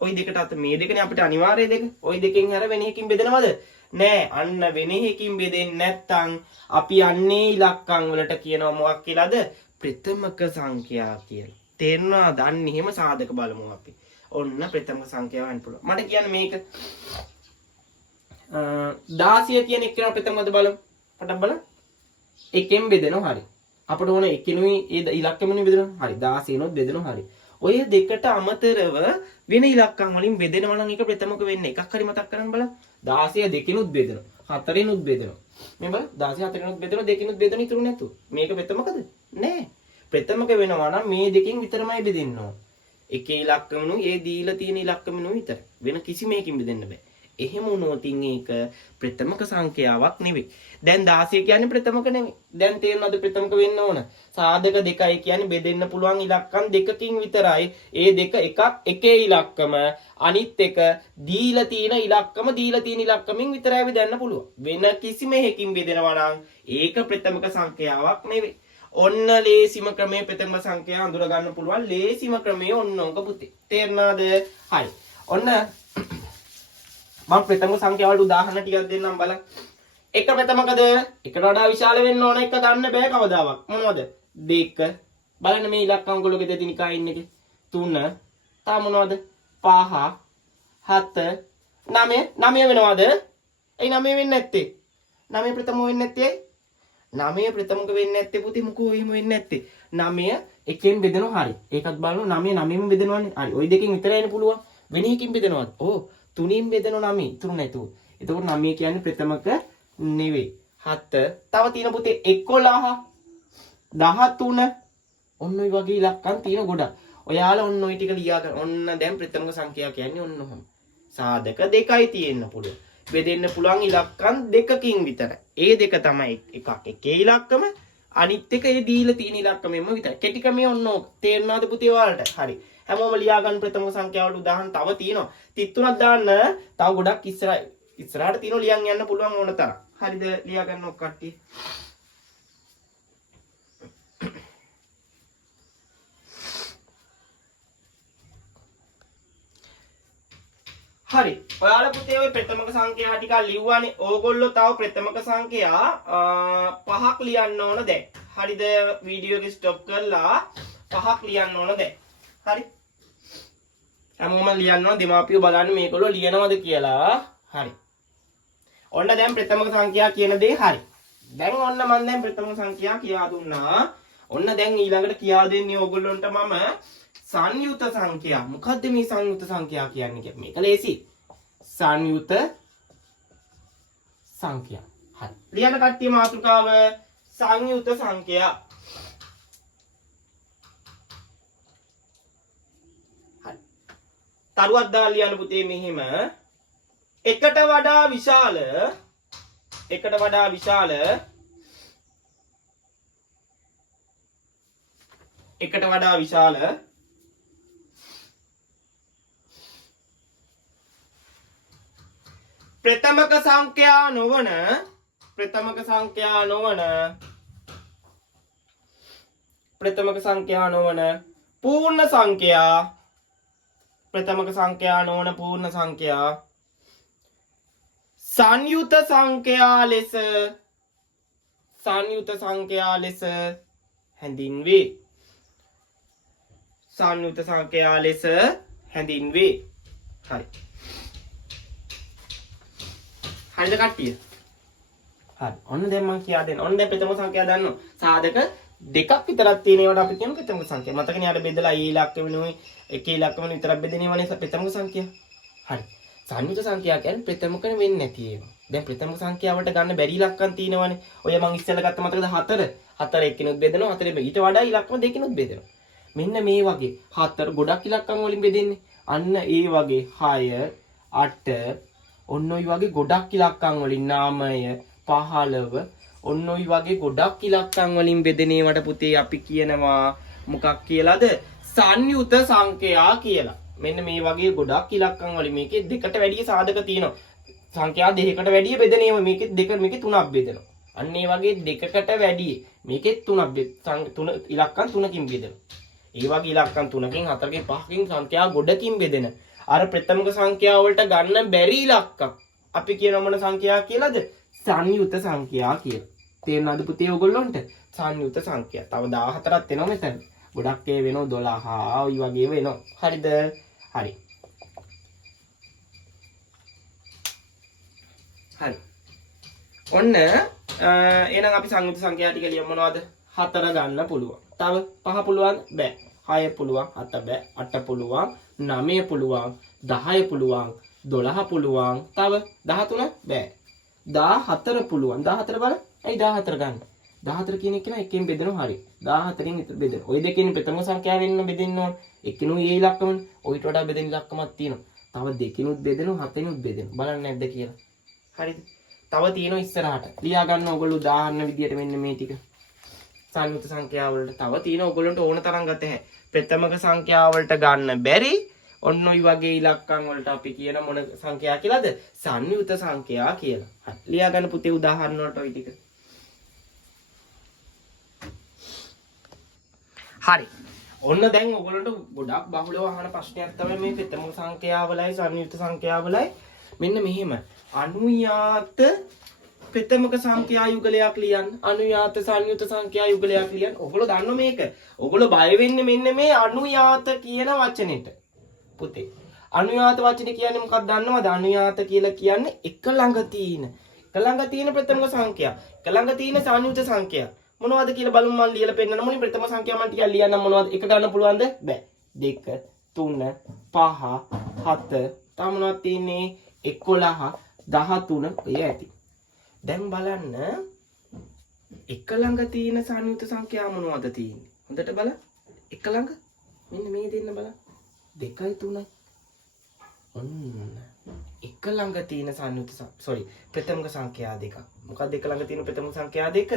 ওই දෙකට අත මේ දෙකනේ අපිට අනිවාර්ය දෙක. ওই දෙකෙන් හැර වෙන එකකින් බෙදනවද? නෑ. අන්න වෙන එකකින් බෙදෙන්නේ නැත්තම් අපි අන්නේ ඉලක්කම් වලට කියනවා මොකක් කියලාද? ප්‍රථමක සංඛ්‍යා කියලා. තේරෙනවද? අන්න එහෙම සාධක බලමු අපි. ඔන්න ප්‍රථමක සංඛ්‍යාව වෙන්න පුළුවන්. මට කියන්න මේක 16 කියන එක කරන ප්‍රථමකද බලමු. පටන් බලන්න. එකෙන් බෙදෙනවා හරි. අපිට ඕන එකෙනුයි ඒ ඉලක්කෙමුනේ බෙදෙනවා. හරි 16 නොත් බෙදෙනවා හරි. ඔය දෙකට අමතරව වෙන ඉලක්කම් වලින් බෙදෙනවා නම් ඒක ප්‍රථමක වෙන්නේ. එකක් හරි මතක් කරගන්න බලන්න. 16 දෙකිනුත් බෙදෙනවා. 4ිනුත් බෙදෙනවා. මේ බලන්න 16 4ිනුත් බෙදෙනවා දෙකිනුත් බෙදෙන ඉතුරු නැතු. මේක ප්‍රථමකද? නෑ. ප්‍රථමක වෙනවා නම් මේ දෙකෙන් විතරමයි බෙදෙන්න ඕන. එකේ ඉලක්කමනුයි ඒ දීලා තියෙන ඉලක්කමනුයි විතරයි. වෙන කිසිම එකකින් බෙදෙන්න බෑ. එහෙම වුණොත් ඒක ප්‍රථමක සංඛ්‍යාවක් නෙවෙයි. දැන් 16 කියන්නේ ප්‍රථමක නෙවෙයි. දැන් තේරෙනවද ප්‍රථමක වෙන්න ඕන? සාධක දෙකයි කියන්නේ බෙදෙන්න පුළුවන් ඉලක්කම් දෙකකින් විතරයි. ඒ දෙක එකක් එකේ ඉලක්කම අනිත් එක දීලා තියෙන ඉලක්කමින් විතරයි බෙදන්න පුළුවන්. වෙන කිසිම එකකින් බෙදෙනවා නම් ඒක ප්‍රථමක සංඛ්‍යාවක් නෙවෙයි. ඔන්න ලේසිම ක්‍රමයේ ප්‍රථම සංඛ්‍යාව අඳුර ගන්න පුළුවන් ලේසිම ක්‍රමයේ ඔන්න ඕක පුතේ. තේරුණාද? හරි. ඔන්න මම ප්‍රථම සංඛ්‍යාව වලට උදාහරණ ටිකක් දෙන්නම් බලන්න. එක ප්‍රථමකද? එකට වඩා විශාල වෙන්න ඕන එක ගන්න බෑ කවදාවත්. මොනවද? 2. බලන්න මේ ඉලක්කම් වල දෙදෙනිකා ඉන්නේ. 3. තා මොනවද? 5 7 9 වෙනවද? ඒ 9 වෙන්නේ නැත්තේ. 9 ප්‍රථම වෙන්නේ නැත්තේ. 9 ප්‍රථමක වෙන්නේ නැත්තේ පුතේ මොකෝ එහෙම වෙන්නේ නැත්තේ. 9 එකෙන් බෙදෙනවා හරි. ඒකත් බලන්න 9 9ෙන් බෙදෙනවානේ. හරි. ওই දෙකෙන් විතරයිනේ පුළුවන්. වෙන එකකින් බෙදෙනවද? ඕ 3න් බෙදෙනවා 9 ඉතුරු නැතුව. එතකොට 9 කියන්නේ ප්‍රථමක නෙවෙයි. 7 තව තියෙන පුතේ 11 13 ඔන්න ඔය වගේ ඉලක්කම් තියෙන ගොඩක්. ඔයාලා ඔන්න ඔය ටික ලියා ගන්න. ඔන්න දැන් ප්‍රථමක සංඛ්‍යාව කියන්නේ ඔන්න ඔහොම. සාධක දෙකයි තියෙන්න පුළුවන්. බෙදෙන්න පුළුවන් ඉලක්කම් දෙකකින් විතරයි. ඒ දෙක තමයි එකක් එකේ ඉලක්කම අනිත් එක ඒ දීලා තියෙන ඉලක්කමෙම විතරයි. කෙටි ක්‍රමයේ ඔන්න ඕක. තේරුණාද පුතේ ඔයාලට? හරි. හැමෝම ලියා ගන්න ප්‍රථම සංඛ්‍යාවලට උදාහරණ තව තියෙනවා. 33ක් දාන්න තව ගොඩක් ඉස්සරහට තියෙනවා ලියන් යන්න පුළුවන් ඕන තරම්. හරිද? ලියා ගන්න ඔක් කට්ටිය. හරි. ඔයාලා පුතේ ওই ප්‍රථමක සංඛ්‍යා ටික ලිව්වානේ. ඕගොල්ලෝ තව ප්‍රථමක සංඛ්‍යා 5ක් ලියන්න ඕන දැන්. හරිද? වීඩියෝ එක ස්ටොප් කරලා 5ක් ලියන්න ඕන දැන්. හරි. හැමෝම ලියන්න ඕන දෙමාපියෝ බලන්න මේගොල්ලෝ ලියනවද කියලා. හරි. ඔන්න දැන් ප්‍රථමක සංඛ්‍යා කියන දේ හරි. දැන් ඔන්න මම දැන් ප්‍රථමක සංඛ්‍යා කියා දුන්නා. ඔන්න දැන් ඊළඟට කියා දෙන්නේ ඕගොල්ලන්ට මම සංයුත සංඛ්‍යා. මොකද්ද මේ සංයුත සංඛ්‍යා කියන්නේ කියලා. මේක ලේසි. සංයුත සංඛ්‍යා. හරි. ලියන කට්ටිය මාතෘකාව සංයුත සංඛ්‍යා. හරි. තරුවක් දාලා ලියන්න පුතේ මෙහෙම. එකට වඩා විශාල එකට වඩා විශාල ප්‍රථමක සංඛ්‍යා නොවන පූර්ණ සංඛ්‍යා සංයුත සංඛ්‍යා ලෙස හැඳින්වේ. හරි. හරිද කට්ටිය? හරි. ඔන්න දැන් මම කියා දෙන්න. ඔන්න දැන් ප්‍රථම සංඛ්‍යා දන්නවා. සාධක දෙකක් විතරක් තියෙන ඒවාට අපි කියමු ප්‍රථම සංඛ්‍යා. මතකනේ අර බෙදලා ඊ ඉලක්ක වෙනුයි එක ඉලක්කම විතරක් බෙදෙනවනේ ප්‍රථම සංඛ්‍යා. හරි. සංයුත සංඛ්‍යා කියන්නේ ප්‍රථමකන වෙන්නේ නැති ඒවා. දැන් ප්‍රථම සංඛ්‍යාවට ගන්න බැරි ඉලක්කම් තියෙනවනේ. ඔය මම ඉස්සෙල්ලා ගත්ත මතකද 4? 4 එක්කිනුත් බෙදෙනවා. 4 ඊට වඩා ඉලක්කම දෙකිනුත් බෙදෙනවා. මෙන්න මේ වගේ 4 ගොඩක් ඉලක්කම් වලින් බෙදෙන්නේ. අන්න ඒ වගේ 6 8 ඔන්න ඔය වගේ ගොඩක් ඉලක්කම් වලින් 9 15 ඔන්න ඔය වගේ ගොඩක් ඉලක්කම් වලින් බෙදෙන ඒවට පුතේ අපි කියනවා මොකක් කියලාද? සංයුත සංඛ්‍යා කියලා. මෙන්න මේ වගේ ගොඩක් ඉලක්කම් වලින් මේකේ දෙකට වැඩි සාධක තියෙනවා. සංඛ්‍යා දෙකකට වැඩි බෙදෙන ඒවා මේකේ දෙක මේකේ තුනක් බෙදෙනවා. අන්න ඒ වගේ දෙකකට වැඩි මේකේ තුනක් තුන ඉලක්කම් තුනකින් බෙදෙනවා. ඒ වගේ ඉලක්කම් 3කින් 4කින් 5කින් සංඛ්‍යා ගොඩකින් බෙදෙන අර ප්‍රථමක සංඛ්‍යා වලට ගන්න බැරි ඉලක්කම් අපි කියන මොන සංඛ්‍යා කියලාද? සංයුත සංඛ්‍යා කියලා. තේරුණාද පුතේ ඔයගොල්ලන්ට? සංයුත සංඛ්‍යා. තව 14ක් එනවා මෙතන. ගොඩක් ඒ වෙනවා 12 ඔය වගේ වෙනවා. හරිද? හරි. හරි. ඔන්න එහෙනම් අපි සංයුත සංඛ්‍යා ටික ලියමු මොනවද? 4 ගන්න පුළුවන්. තව 5 පුළුවන් බෑ. 6 පුළුවන් 7 බෑ. 8 පුළුවන් 9 පුළුවන් 10 පුළුවන් 12 පුළුවන් තව 13 බෑ. 14 පුළුවන් 14 බලන්න. ඇයි 14 ගන්න? 14 කියන එක නේ එකෙන් බෙදෙනවා හරි. 14කින් විතර බෙදෙනවා. ඔය දෙකෙන් ප්‍රථම සංඛ්‍යාව වෙන්න බෙදෙන්න ඕන. එකිනුයි ඒ ඉලක්කමනේ. ඔයිට වඩා බෙදෙන ඉලක්කමක් තියෙනවා. තව දෙකිනුත් බෙදෙනවා හතෙනුත් බෙදෙනවා. බලන්න නැද්ද කියලා. හරිද? තව තියෙනවා ඉස්සරහට. ලියා ගන්න ඕගොල්ලෝ උදාහරණ විදියට මෙන්න මේ ටික. සංයුත සංඛ්‍යා වලට තව තියෙන ඕගොල්ලන්ට ඕන තරම් ගත හැකියි. ප්‍රථමක සංඛ්‍යා වලට ගන්න බැරි ඔන්න ඔය වගේ ඉලක්කම් වලට අපි කියන මොන සංඛ්‍යා කියලාද? සංයුත සංඛ්‍යා කියලා. හරි. ලියා ගන්න පුතේ උදාහරණ වලට ඔය ටික. හරි. ඔන්න දැන් ඔයගොල්ලන්ට ගොඩක් බහුලව අහන ප්‍රශ්නයක් තමයි මේ ප්‍රථම සංඛ්‍යාවලයි සංයුත සංඛ්‍යාවලයි මෙන්න මෙහෙම. අනුයාත ප්‍රථමක සංඛ්‍යා යුගලයක් ලියන්න. අනුයාත සංයුත සංඛ්‍යා යුගලයක් ලියන්න. ඔයගොල්ලෝ දන්නව මේක. ඔයගොල්ලෝ බය වෙන්නේ මෙන්න මේ අනුයාත කියන වචනෙට. පුතේ. අනුයාත වචනේ කියන්නේ මොකක්ද දන්නවද? අනුයාත කියලා කියන්නේ එක ළඟ තියෙන ප්‍රථමක සංඛ්‍යා. එක ළඟ තියෙන සංයුත සංඛ්‍යා. මොනවද කියලා බලමු මම ලියලා පෙන්නන්න මොනේ ප්‍රථම සංඛ්‍යා මම ටිකක් ලියන්නම් මොනවද? එක ගන්න පුළුවන්ද? බෑ. 2 3 5 7 තව මොනවද තියෙන්නේ? 11 13 ඔය ඇති. දැන් බලන්න එක ළඟ තියෙන සංයුත සංඛ්‍යා මොනවද තියෙන්නේ? හොඳට බලන්න. එක ළඟ මෙන්න මේ දෙන්න බලන්න. 2යි 3යි. ඔන්න එක ළඟ තියෙන සංයුත ප්‍රථමක සංඛ්‍යා දෙක. මොකක්ද එක ළඟ තියෙන ප්‍රථම සංඛ්‍යා දෙක?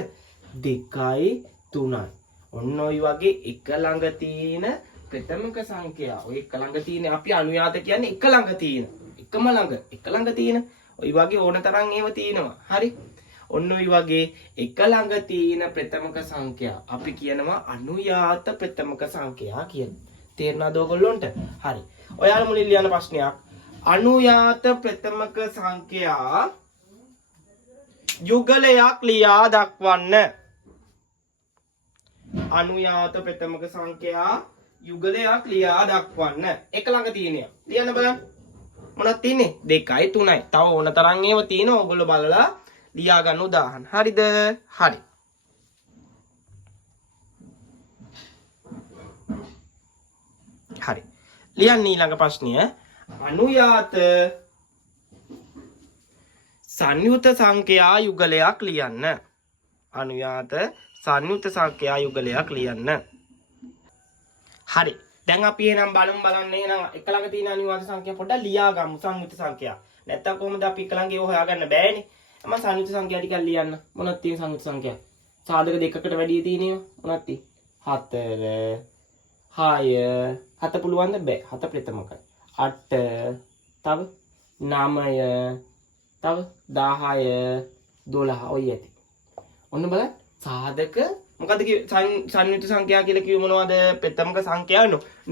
2යි 3යි. ඔන්න ඔය වගේ එක ළඟ තියෙන ප්‍රථමක සංඛ්‍යා. ඔය එක ළඟ තියෙන අපි අනුයාත කියන්නේ එක ළඟ තියෙන. එකම ළඟ එක ළඟ තියෙන. ඔය වගේ ඕන තරම් ඒව තියෙනවා. හරි. ඔන්න ඔය වගේ එක ළඟ තියෙන ප්‍රථමක සංඛ්‍යා අපි කියනවා අනුයාත ප්‍රථමක සංඛ්‍යා කියලා. තේරුණාද ඔයගොල්ලොන්ට? හරි. ඔයාලා මුලින් ලියන ප්‍රශ්නයක්. අනුයාත ප්‍රථමක සංඛ්‍යා යුගලයක් ලියා දක්වන්න. අනුයාත ප්‍රථමක සංඛ්‍යා යුගලයක් ලියා දක්වන්න. එක ළඟ තියෙනවා. ලියන්න බලන්න. මොනවද තියෙන්නේ? 2යි 3යි. තව ඕන තරම් ඒව තියෙනවා. ඔයගොල්ලෝ බලලා ලියා ගන්න උදාහරණ. හරිද? හරි. හරි. ලියන්න ඊළඟ ප්‍රශ්නය. අනුයාත සංයුත සංඛ්‍යා යුගලයක් ලියන්න. අනුයාත සංයුත සංඛ්‍යා යුගලයක් ලියන්න. හරි. දැන් අපි එහෙනම් බලන්න එහෙනම් එක ළඟ තියෙන අනුයාත සංඛ්‍යා පොඩ්ඩක් ලියා ගමු සංයුත සංඛ්‍යා. නැත්තම් කොහොමද අපි එක ළඟ ඒව හොයාගන්න බෑනේ. මම සංයුත සංඛ්‍යා ටිකක් ලියන්න. මොනවද තියෙන සංයුත සංඛ්‍යා? සාධක දෙකකට වැඩි තියෙනේවා. මොනවද තියෙන්නේ? 4 6 7 පුළුවන්ද බෑ 7 ප්‍රථමකයි 8 තව 9 තව 10 12 ඔය ඇති ඔන්න බලන්න සාධක මොකද සංයුක්ත සංඛ්‍යා කියලා කිව්ව මොනවද ප්‍රථමක සංඛ්‍යා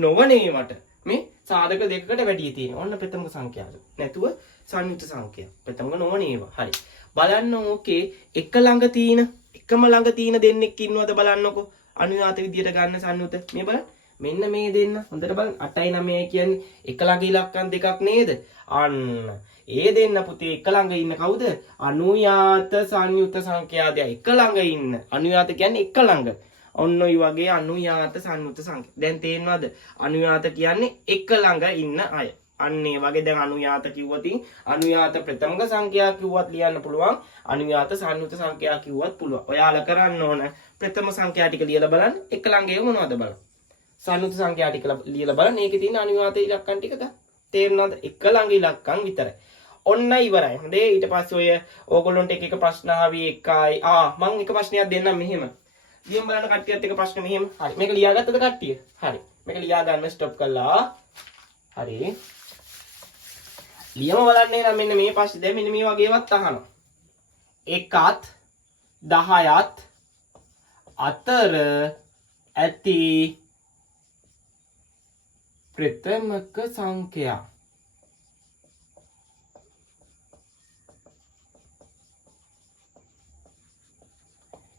නොවනේ මට මේ සාධක දෙකකට වැඩි තියෙනවා ඔන්න ප්‍රථමක සංඛ්‍යාව නැතුව සංයුක්ත සංඛ්‍යා ප්‍රථමක නොවනේ ඒවා හරි බලන්න ඕකේ එක ළඟ තියෙන එකම ළඟ තියෙන දෙන්නෙක් ඉන්නවද බලන්නකෝ අනුයාත විදියට ගන්න සංයුක්ත මේ බලන්න මෙන්න මේ දෙන්න හොඳට බලන්න 8යි 9යි කියන්නේ එක ළඟ ඉලක්කම් දෙකක් නේද අන්න ඒ දෙන්න පුතේ එක ළඟ ඉන්න කවුද අනුයාත සංයුක්ත සංඛ්‍යා දෙක එක ළඟ ඉන්න අනුයාත කියන්නේ එක ළඟ ඔන්න ඔය වගේ අනුයාත සංයුක්ත සංඛ්‍යා දැන් තේරෙනවද අනුයාත කියන්නේ එක ළඟ ඉන්න අය අන්න ඒ වගේ දැන් අනුයාත කිව්වොතින් අනුයාත ප්‍රථමක සංඛ්‍යා කිව්වත් ලියන්න පුළුවන් අනුයාත සංයුක්ත සංඛ්‍යා කිව්වත් පුළුවන් ඔයාලා කරන්න ඕන ප්‍රථම සංඛ්‍යා ටික ලියලා බලන්න එක ළඟ ඒව මොනවද බලන්න සංයුක්ත සංඛ්‍යා ටික ලියලා බලන්න ඒකේ තියෙන අනුයාත ඉලක්කම් ටික ගන්න තේරෙනවද එක ළඟ ඉලක්කම් විතරයි ඔන්න ඉවරයි හොඳේ ඊට පස්සේ ඔය ඕගොල්ලොන්ට එක ප්‍රශ්න ආවි එකයි මම එක ප්‍රශ්නයක් දෙන්නම් මෙහෙම ලියමු බලන්න කට්ටියත් එක ප්‍රශ්න මෙහෙම හරි මේක ලියාගත්තද කට්ටිය හරි මේක ලියා ගන්න ස්ටොප් කළා හරි ලියමු බලන්න එහෙනම් මෙන්න මේ ප්‍රශ්නේ දැන් මෙන්න මේ වගේවත් අහනවා 1ත් 10ත් අතර ඇති ප්‍රථමක සංඛ්‍යා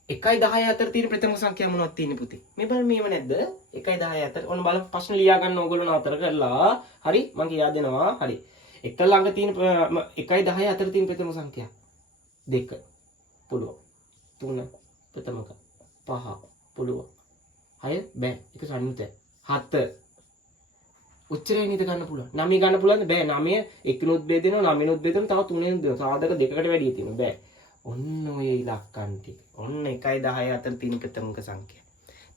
එකයි 10 අතර තියෙන ප්‍රථම සංඛ්‍යා මොනවද තියෙන්නේ පුතේ මේ බලන්න මේව නැද්ද 1යි 10 අතර ඔන්න බලන්න ප්‍රශ්න ලියා ගන්න ඕගොල්ලෝ නතර කරලා හරි මම කියා දෙනවා හරි එක ළඟ තියෙන 1යි 10 අතර තියෙන ප්‍රථම සංඛ්‍යා 2 පුළුවන් 3 ප්‍රථමක 5 පුළුවන් 6 බෑ ඒක සංයුතය 7 උච්චරේ නේද ගන්න පුළුවන් 9 ගන්න පුළුවන්ද බෑ 9 1 බෙදෙනවා 9 බෙදෙනවා තව 3 බෙදෙනවා සාධක දෙකකට වැඩි තියෙනවා බෑ ඔන්න ඔය ඉලක්කම් ටික ඔන්න 1යි 10 අතර තියෙන ප්‍රථමක සංඛ්‍යා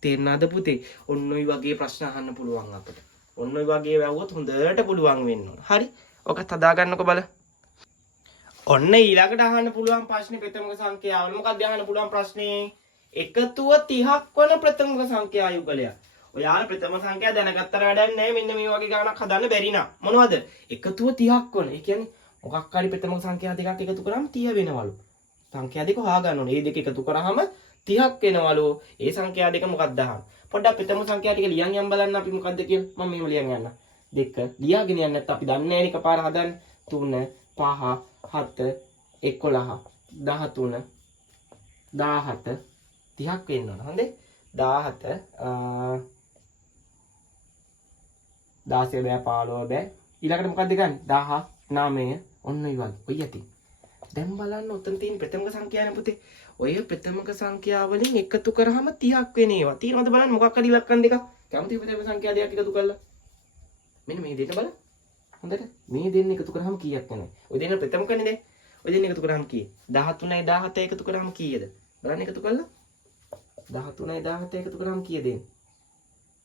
තේරුණාද පුතේ ඔන්න ඔය වගේ ප්‍රශ්න අහන්න පුළුවන් අපිට ඔන්න ඔය වගේ වැවුවොත් හොඳට පුළුවන් වෙන්න ඕන හරි ඔකත් හදා ගන්නකො බලන්න ඔන්න ඊළඟට අහන්න පුළුවන් ප්‍රශ්නේ ප්‍රථමක සංඛ්‍යාවල මොකක්ද අහන්න පුළුවන් ප්‍රශ්නේ එකතුව 30ක් වන ප්‍රථමක සංඛ්‍යා යුගලයක් ඔයාලා ප්‍රථම සංඛ්‍යා දැනගත්තට වැඩක් නැහැ මෙන්න මේ වගේ ගණනක් හදන්න බැරි නා මොනවද එකතුව 30ක් වන ඒ කියන්නේ මොකක් හරි ප්‍රථම සංඛ්‍යා දෙකක් එකතු කරාම 30 වෙනවලු සංඛ්‍යා දෙක හොයා ගන්න ඕනේ. මේ දෙක එකතු කරාම 30ක් වෙනවලු. ඒ සංඛ්‍යා දෙක මොකක්ද අහන්න. පොඩ්ඩක් ප්‍රථම සංඛ්‍යා ටික ලියන් යන් බලන්න අපි මොකක්ද කියලා. මම මේව ලියන් යන්න. 2 ලියාගෙන යන්න නැත්නම් අපි දන්නේ නැහැ නේ කපාර හදන්න. 3 5 7 11 13 17 30ක් වෙන්න ඕන. හොඳේ. 17 16 බෑ 15 බෑ. ඊළඟට මොකක්ද ගන්න? 19 ඔන්න ඔය වගේ. ඔය යති. දැන් බලන්න උතන තියෙන ප්‍රථමක සංඛ්‍යාවනේ පුතේ. ඔය ප්‍රථමක සංඛ්‍යාව වලින් එකතු කරාම 30ක් වෙන ඒවා. තියෙනවද බලන්න මොකක් හරි ඉලක්කම් දෙකක්. කැමති ප්‍රථම සංඛ්‍යා දෙකක් එකතු කරලා. මෙන්න මේ දෙන්න බලන්න. හොඳට. මේ දෙන්න එකතු කරාම කීයක් වෙනවද? ඔය දෙන්න ප්‍රථමකනේ දැන්. ඔය දෙන්න එකතු කරාම කීයද? 13යි 17යි එකතු කරාම කීයද? බලන්න එකතු කරලා. 13යි 17යි එකතු කරාම කීයද එන්නේ?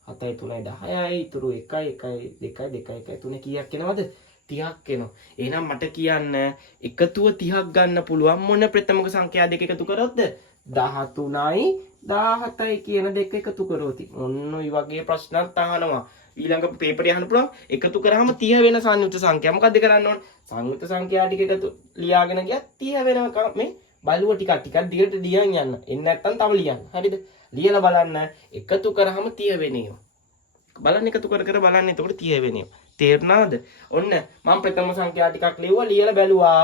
7යි 3යි 10යි ඉතුරු 1යි 1යි 2යි 2යි 1යි 3 කීයක් එනවද? 30ක් එනවා. එහෙනම් මට කියන්න එකතුව 30ක් ගන්න පුළුවන් මොන ප්‍රථමක සංඛ්‍යා දෙක එකතු කරොත්ද? 13යි 17යි කියන දෙක එකතු කරොත්. ඔන්න ඔය වගේ ප්‍රශ්නක් අහනවා. ඊළඟ පේපරේ අහන්න පුළුවන් එකතු කරාම 30 වෙන සංයුක්ත සංඛ්‍යා. මොකද්ද කරන්න ඕන? සංයුක්ත සංඛ්‍යා ටික එකතු ලියාගෙන ගියත් 30 වෙනවා මේ බලුව ටිකක් දිගට ලියන් යන්න. එන්නේ නැත්තම් තව ලියන්න. හරිද? ලියලා බලන්න එකතු කරාම 30 වෙනවා. බලන්න එකතු කර කර බලන්න එතකොට 30 වෙනවා. තේරුණාද? ඔන්න මම ප්‍රථම සංඛ්‍යා ටිකක් ලිව්වා ලියලා බැලුවා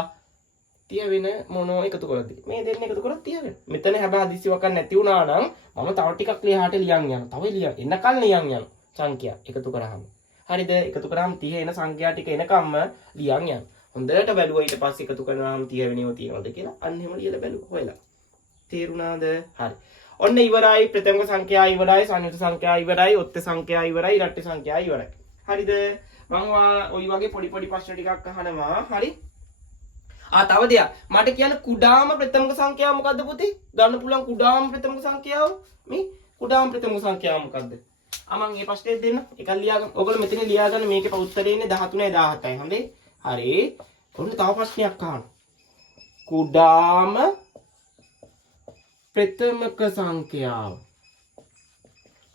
30 වෙන මොනෝ එකතු කරද්දි මේ දෙන්න එකතු කරොත් 30 වෙනවා. මෙතන හැබැයි හදිස්සියක් නැති වුණා නම් මම තව ටිකක් ලියහාට ලියන් යනවා. තව ලියන් එන්නකල් ලියන් යනවා. සංඛ්‍යා එකතු කරාම. හරිද? එකතු කරාම 30 එන සංඛ්‍යා ටික එනකම්ම ලියන් යනවා. හොඳට බැලුවා ඊට පස්සේ එකතු කරාම 30 වෙනව තියෙනවද කියලා අන්න එහෙම ලියලා බැලුවා හොයලා. තේරුණාද? හරි. ඔන්න ඉවරයි ප්‍රථම සංඛ්‍යා ඉවරයි සංයුක්ත සංඛ්‍යා ඉවරයි ඔත්ත සංඛ්‍යා ඉවරයි ඉරට්ට සංඛ්‍යා ඉවරයි. හරිද? මම ඔය වගේ පොඩි ප්‍රශ්න ටිකක් අහනවා. හරි? තව දෙයක්. මට කියන්න කුඩාම ප්‍රථම සංඛ්‍යාව මොකද්ද පුතේ? ගන්න පුළුවන් කුඩාම ප්‍රථම සංඛ්‍යාව. මේ කුඩාම ප්‍රථම සංඛ්‍යාව මොකද්ද? මම මේ ප්‍රශ්නේ දෙන්න. එකක් ලියාගන්න. ඔයගොල්ලෝ මෙතන ලියා ගන්න මේකේ උත්තරේ ඉන්නේ 13යි 17යි. හොඳේ? හරි. ඔන්න තව ප්‍රශ්නයක් අහන්න. කුඩාම ප්‍රථමක සංඛ්‍යාව.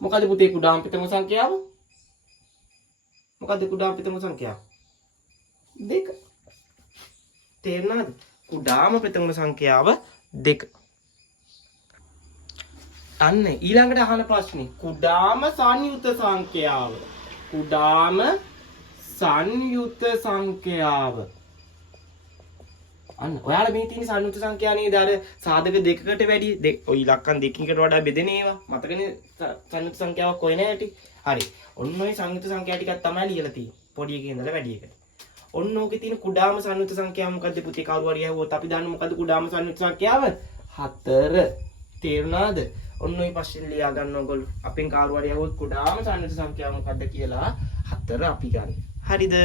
මොකද පුතේ කුඩාම ප්‍රථම සංඛ්‍යාව? මොකද කුඩාම ප්‍රථම සංඛ්‍යාව? 2. තේරුණාද? කුඩාම ප්‍රථම සංඛ්‍යාව 2. අන්න ඊළඟට අහන ප්‍රශ්නේ කුඩාම සංයුත සංඛ්‍යාව. කුඩාම සංයුත සංඛ්‍යාව. අන්න ඔයාලා මේ තියෙන සංයුත සංඛ්‍යා නේද අර සාධක දෙකකට වැඩි ඔය ඉලක්කම් දෙකකට වඩා බෙදෙන ඒවා. මතකනේ සංයුත සංඛ්‍යාවක් කොයි නැහැටි. හරි. ඔන්න ඔය සංයුත සංඛ්‍යා ටිකක් තමයි ලියලා තියෙන්නේ. පොඩි එකේ ඉඳලා වැඩි එකට. ඔන්න ඕකේ තියෙන කුඩාම සංයුත සංඛ්‍යාව මොකද්ද පුතේ? කවුරු හරි ඇහුවොත් අපි දන්නේ මොකද්ද කුඩාම සංයුත සංඛ්‍යාව? 4. තේරුණාද? ඔන්න ඔය ප්‍රශ්නේ ලියා ගන්න ඕගොල්ලෝ. අපෙන් කවුරු හරි ඇහුවොත් කුඩාම සංයුත සංඛ්‍යාව මොකද්ද කියලා 4 අපි ගන්න. හරිද?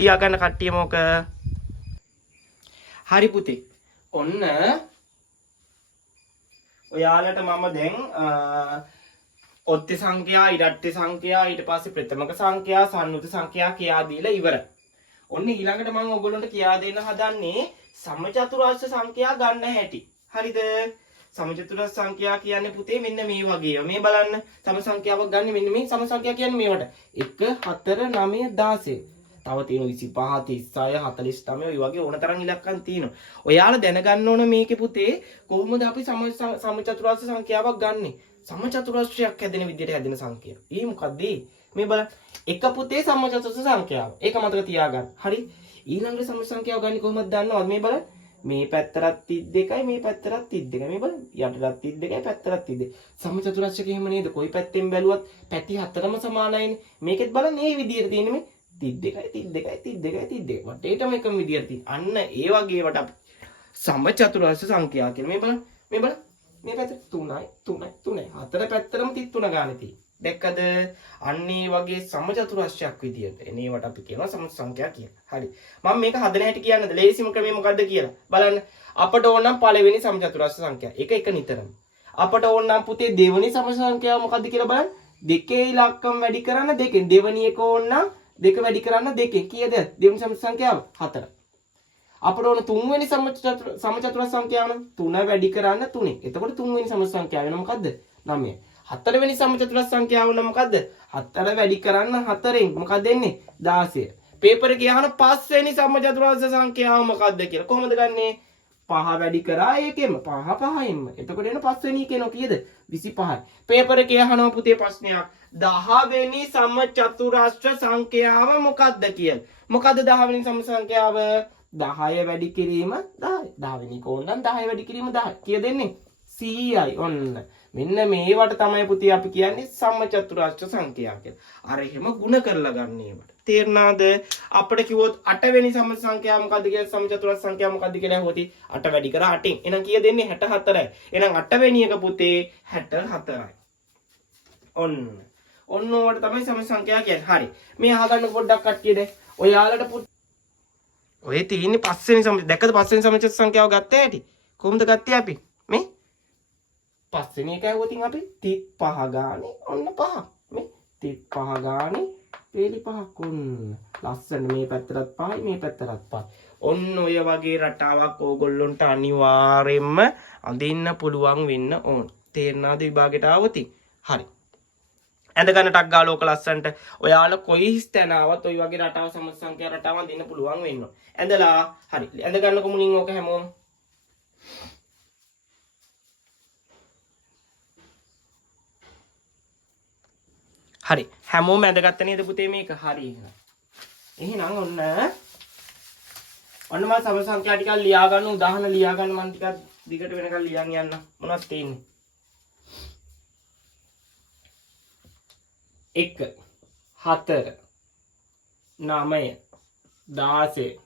ලියා ගන්න කට්ටිය මොක? හරි පුතේ. ඔන්න ඔයාලට මම දැන් ඔත්ති සංඛ්‍යා, ඉරට්ටි සංඛ්‍යා, ඊට පස්සේ ප්‍රථමක සංඛ්‍යා, සංයුත සංඛ්‍යා කියා දීලා ඉවරයි. ඔන්න ඊළඟට මම ඔයගොල්ලන්ට කියා දෙන්න හදන්නේ සමචතුරස්‍ර සංඛ්‍යා ගන්න හැටි. හරිද? සමචතුරස්‍ර සංඛ්‍යා කියන්නේ පුතේ මෙන්න මේ වගේ. මේ බලන්න. සම සංඛ්‍යාවක් ගන්න මෙන්න මේ සම සංඛ්‍යා කියන්නේ මේවට. 1 4 9 16. තව තියෙන 25 36 49 ඔය වගේ ඕන තරම් ඉලක්කම් තියෙනවා. ඔයාලා දැනගන්න ඕන මේකේ පුතේ කොහොමද අපි සමචතුරස්‍ර සංඛ්‍යාවක් ගන්නෙ? සමචතුරස්‍රයක් හැදෙන විදිහට හැදෙන සංඛ්‍යාව. ඒ මොකද්ද? මේ බලන්න. එක පුතේ සමචතුරස්‍ර සංඛ්‍යාව. ඒක මතක තියාගන්න. හරි. ඊළඟට සම සංඛ්‍යාව ගන්නේ කොහොමද දන්නවද? මේ බලන්න. මේ පැත්තට 32යි මේ පැත්තට 32යි. මේ බලන්න. යටට 32යි පැත්තට 32යි. සමචතුරස්‍රයක එහෙම නේද? කොයි පැත්තෙන් බැලුවත් පැති හතරම සමානයිනේ. මේකෙත් බලන්න මේ විදිහට තියෙන මේ 32යි වටේටම එකම විදිහට තියෙන. අන්න ඒ වගේ වට අපි සමචතුරස්‍ර සංඛ්‍යා කියලා. මේ බලන්න. මේ බලන්න. මේ පැත්ත 3යි 3යි 3යි. හතර පැත්තටම 33 ගානේ තියෙන්නේ. දැක්කද? අන්න ඒ වගේ සමචතුරස්‍රයක් විදියට එනේවට අපි කියනවා සම සංඛ්‍යා කියලා. හරි. මම මේක හදන හැටි කියන්නද? ලේසිම ක්‍රමය මොකද්ද කියලා. බලන්න. අපට ඕන නම් පළවෙනි සමචතුරස්‍ර සංඛ්‍යා. එක නිතරම. අපට ඕන නම් පුතේ දෙවෙනි සම සංඛ්‍යාව මොකද්ද කියලා බලන්න. දෙකේ ඉලක්කම් වැඩි කරන්න දෙකෙන්. දෙවෙනි එක ඕන නම් දෙක වැඩි කරන්න දෙකෙන්. කීයද? දෙවෙනි සම සංඛ්‍යාව 4. අපට ඕන තුන්වෙනි සමචතුරස්‍ර සංඛ්‍යාව නම් 3 වැඩි කරන්න 3. එතකොට තුන්වෙනි සම සංඛ්‍යාව වෙන මොකද්ද? 9. හතරවෙනි සමචතුරස්‍ර සංඛ්‍යාව නම් මොකද්ද? 4 වැඩි කරන්න 4ෙන් මොකක්ද එන්නේ? 16. පේපර් එකේ අහන පස්වෙනි සමචතුරස්‍ර සංඛ්‍යාව මොකද්ද කියලා. කොහොමද ගන්නෙ? 5 වැඩි කරා ඒකෙම 5 5ෙන්ම. එතකොට එන පස්වෙනි එකේනෝ කීයද? 25යි. පේපර් එකේ අහනවා පුතේ ප්‍රශ්නයක් 10 වෙනි සමචතුරස්‍ර සංඛ්‍යාව මොකද්ද කියලා. මොකද්ද 10 වෙනි සම සංඛ්‍යාව? 10 වැඩි කිරීම 10. 10 වෙනි කෝණම් 10 වැඩි කිරීම 10. කීයද එන්නේ? 100යි. ඔන්න. මෙන්න මේවට තමයි පුතේ අපි කියන්නේ සමචතුරස්‍ර සංඛ්‍යා කියලා. අර එහෙම ಗುಣ කරලා ගන්න ඒවට. තේරුණාද? අපිට කිව්වොත් 8 වෙනි සම සංඛ්‍යාව මොකද්ද කියලා සමචතුරස්‍ර සංඛ්‍යාව මොකද්ද කියලා ඇහුවොත් 8 වැඩි කරා 8ෙන්. එහෙනම් කීයද එන්නේ? 64යි. එහෙනම් 8 වෙනි එක පුතේ 64යි. ඔන්න. ඔන්න ඕවට තමයි සම සංඛ්‍යා කියන්නේ. හරි. මේ අහගන්න පොඩ්ඩක් කට්ටිය දැන්. ඔයාලට ඔය තියෙන්නේ පස්වෙනි දැක්කද පස්වෙනි සමචතුරස්‍ර සංඛ්‍යාව ගත්ත හැටි? කොහොමද ගත්තේ අපි? මේ පස්වෙනි එක ඇහුවොතින් අපි 35 ගානේ ඔන්න 5. මේ 35 ගානේ පේලි 5ක් ඔන්න. ලස්සන මේ පැත්තටත් 5යි මේ පැත්තටත් 5යි. ඔන්න ඔය වගේ රටාවක් ඕගොල්ලොන්ට අනිවාර්යෙන්ම අඳින්න පුළුවන් වෙන්න ඕන. තේරෙනවද විභාගයට ආවොතින්? හරි. ඇඳ ගන්නටක් ගාලා ඕක ලස්සනට ඔයාලා කොයි ස්තැන ආවත් ඔය වගේ රටාව සමස්ත සංඛ්‍යා රටාව අඳින්න පුළුවන් වෙන්න ඕන. ඇඳලා හරි. ඇඳ ගන්නකො මුලින් ඕක හැමෝම හරි හැමෝම ඇඳගත්ත නේද පුතේ මේක? හරි එහෙනම් ඔන්න මම සම සංඛ්‍යා ටිකක් ලියා ගන්න උදාහරණ ලියා ගන්න මම ටිකක් දිගට වෙනකන් ලියන් යන්න. මොනවද තියෙන්නේ? 1 4 9 16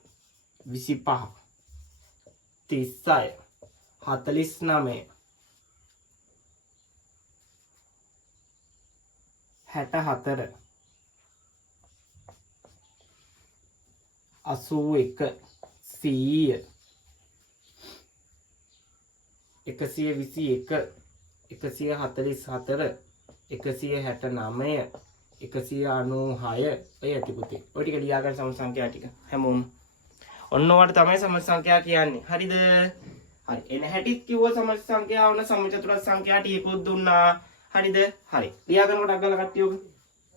25 36 49 64 81 100 121 144 169 196 ඔය ඇති පුතේ. ඔය ටික ලියා ගන්න සම සංඛ්‍යා ටික හැමෝම. ඔන්න ඔයාලට තමයි සම සංඛ්‍යා කියන්නේ. හරිද? හරි. එන හැටිත් කිව්ව සම සංඛ්‍යාව වන සමචතුරස්‍ර සංඛ්‍යා ටිකකුත් දුන්නා. හරිද? හරි. ලියා ගන්නකොට අග්ගල කට්ටිය ඔක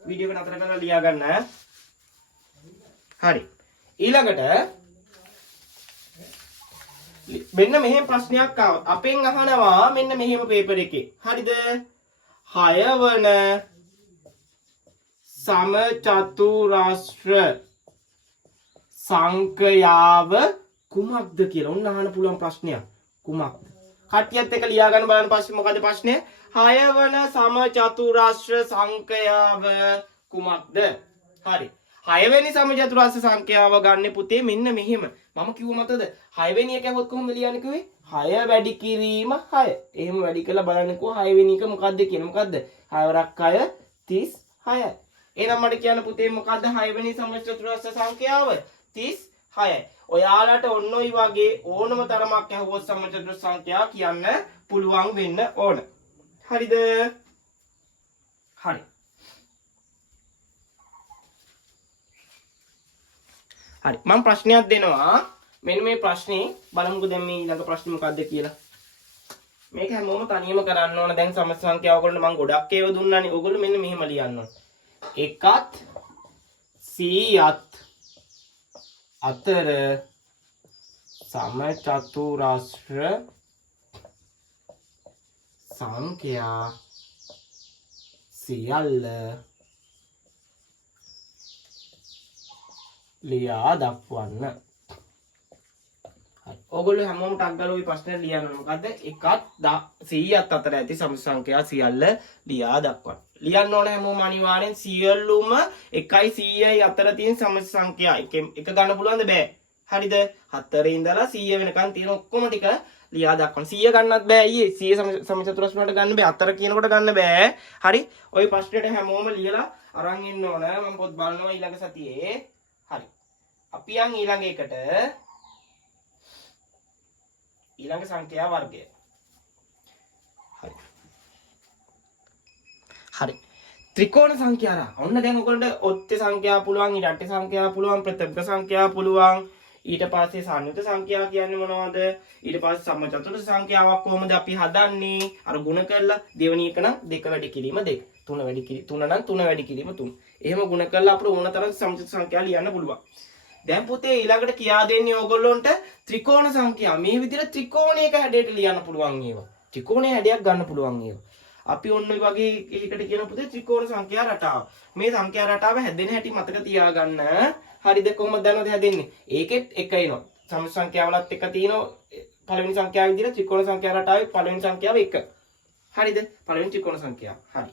වීඩියෝ එක නතර කරලා ලියා ගන්න. හරි. ඊළඟට මෙන්න මෙහෙම ප්‍රශ්නයක් ආවා. අපෙන් අහනවා මෙන්න මෙහෙම පේපර් එකේ. හරිද? 6 වන සමචතුරාශ්‍ර සංඛ්‍යාව කුමක්ද කියලා. ඔන්න අහන්න පුළුවන් ප්‍රශ්නයක්. කුමක්ද? කට්ටියත් එක්ක ලියා ගන්න බලන්න පස්සේ මොකද ප්‍රශ්නේ? 6 වන සමචතුරාශ්‍ර සංඛ්‍යාව කුමක්ද? හරි. 6 වෙනි සමචතුරාශ්‍ර සංඛ්‍යාව ගන්න පුතේ මෙන්න මෙහෙම. මම කිව්ව මතද 6 වෙනි එක આવොත් කොහොමද ලියන්නේ කිව්වේ? 6 වැඩි කිරීම 6. එහෙම වැඩි කරලා බලන්නකෝ 6 වෙනි එක මොකද්ද කියන මොකද්ද? 6 වරක් 6 36යි. එහෙනම් මට කියන්න පුතේ මොකද්ද 6 වෙනි සමචතුරාශ්‍ර සංඛ්‍යාව? 36යි. ඔයාලට ඔන්න ඔය වගේ ඕනම තරමක් ඇහුවොත් සමචතුරාශ්‍ර සංඛ්‍යාව කියන්න පුළුවන් වෙන්න ඕන. හරිද? හරි. හරි මම ප්‍රශ්නයක් දෙනවා. මෙන්න මේ ප්‍රශ්නේ බලමුකෝ දැන් මේ ඊළඟ ප්‍රශ්නේ මොකක්ද කියලා. මේක හැමෝම තනියම කරන්න ඕන. දැන් සම සංඛ්‍යාව ඔයගොල්ලෝ මම ගොඩක් ඒවා දුන්නානේ. ඔයගොල්ලෝ මෙන්න මෙහෙම ලියන්න ඕන. 1ත් 100ත් අතර සමචතුරාශ්‍ර සංඛ්‍යා සියල්ල ලියා දක්වන්න. හරි. ඔයගොල්ලෝ හැමෝම ටක් ගාලා ওই ප්‍රශ්නේ ලියන්න ඕන. මොකද්ද? 1ත් 100ත් අතර ඇති සම සංඛ්‍යා සියල්ල ලියා දක්වන්න. ලියන්න ඕන හැමෝම අනිවාර්යෙන් සියල්ලුම 1යි 100යි අතර තියෙන සම සංඛ්‍යා එක ගන්න පුළුවන්ද? බෑ. හරිද? 4 ඉඳලා 100 වෙනකන් තියෙන ඔක්කොම ටික ලියා දක්වන්න. 100 ගන්නත් බෑ අයියේ. 100 සමචතුරාශ්‍ර වලට ගන්න බෑ. 4 කියනකොට ගන්න බෑ. හරි. ওই ප්‍රශ්නෙට හැමෝම ලියලා අරන් ඉන්න ඕන. මම පොත් බලනවා ඊළඟ සතියේ. හරි. අපි යන් ඊළඟ එකට ඊළඟ සංඛ්‍යා වර්ගය. හරි. හරි. ත්‍රිකෝණ සංඛ්‍යා. ඔන්න දැන් ඔයගොල්ලන්ට ඔත්ති සංඛ්‍යා පුළුවන්, ඊට සංඛ්‍යා පුළුවන්, ප්‍රත්‍යක්ෂ සංඛ්‍යා පුළුවන්. ඊට පස්සේ සංයුත සංඛ්‍යා කියන්නේ මොනවද? ඊට පස්සේ සමචතුරාශ්‍ර සංඛ්‍යාවක් කොහොමද අපි හදන්නේ? අර ගුණ කරලා දෙවෙනි එක නම් 2 වැඩි කිරීම 2. 3 වැඩි කිරීම 3 නම් 3 වැඩි කිරීම 3. එහෙම ගුණ කරලා අපිට ඕන තරම් සමචතුරාශ්‍ර සංඛ්‍යා ලියන්න පුළුවන්. දැන් පුතේ ඊළඟට කියා දෙන්නේ ඕගොල්ලොන්ට ත්‍රිකෝණ සංඛ්‍යා. මේ විදිහට ත්‍රිකෝණයක හැඩයට ලියන්න පුළුවන් ඒවා. ත්‍රිකෝණයේ හැඩයක් ගන්න පුළුවන් ඒවා. අපි ඔන්න ඔය වගේ එකකට කියන පුතේ ත්‍රිකෝණ සංඛ්‍යා රටාව. මේ සංඛ්‍යා රටාව හැදෙන හැටි මතක තියාගන්න. හරිද? කොහොමද දන්නවද හැදෙන්නේ? ඒකෙත් එක එනවා. සම සංඛ්‍යාවලත් එක තියෙනවා. පළවෙනි සංඛ්‍යාව විදිහට ත්‍රිකෝණ සංඛ්‍යා රටාවේ පළවෙනි සංඛ්‍යාව 1. හරිද? පළවෙනි ත්‍රිකෝණ සංඛ්‍යාව. හරි.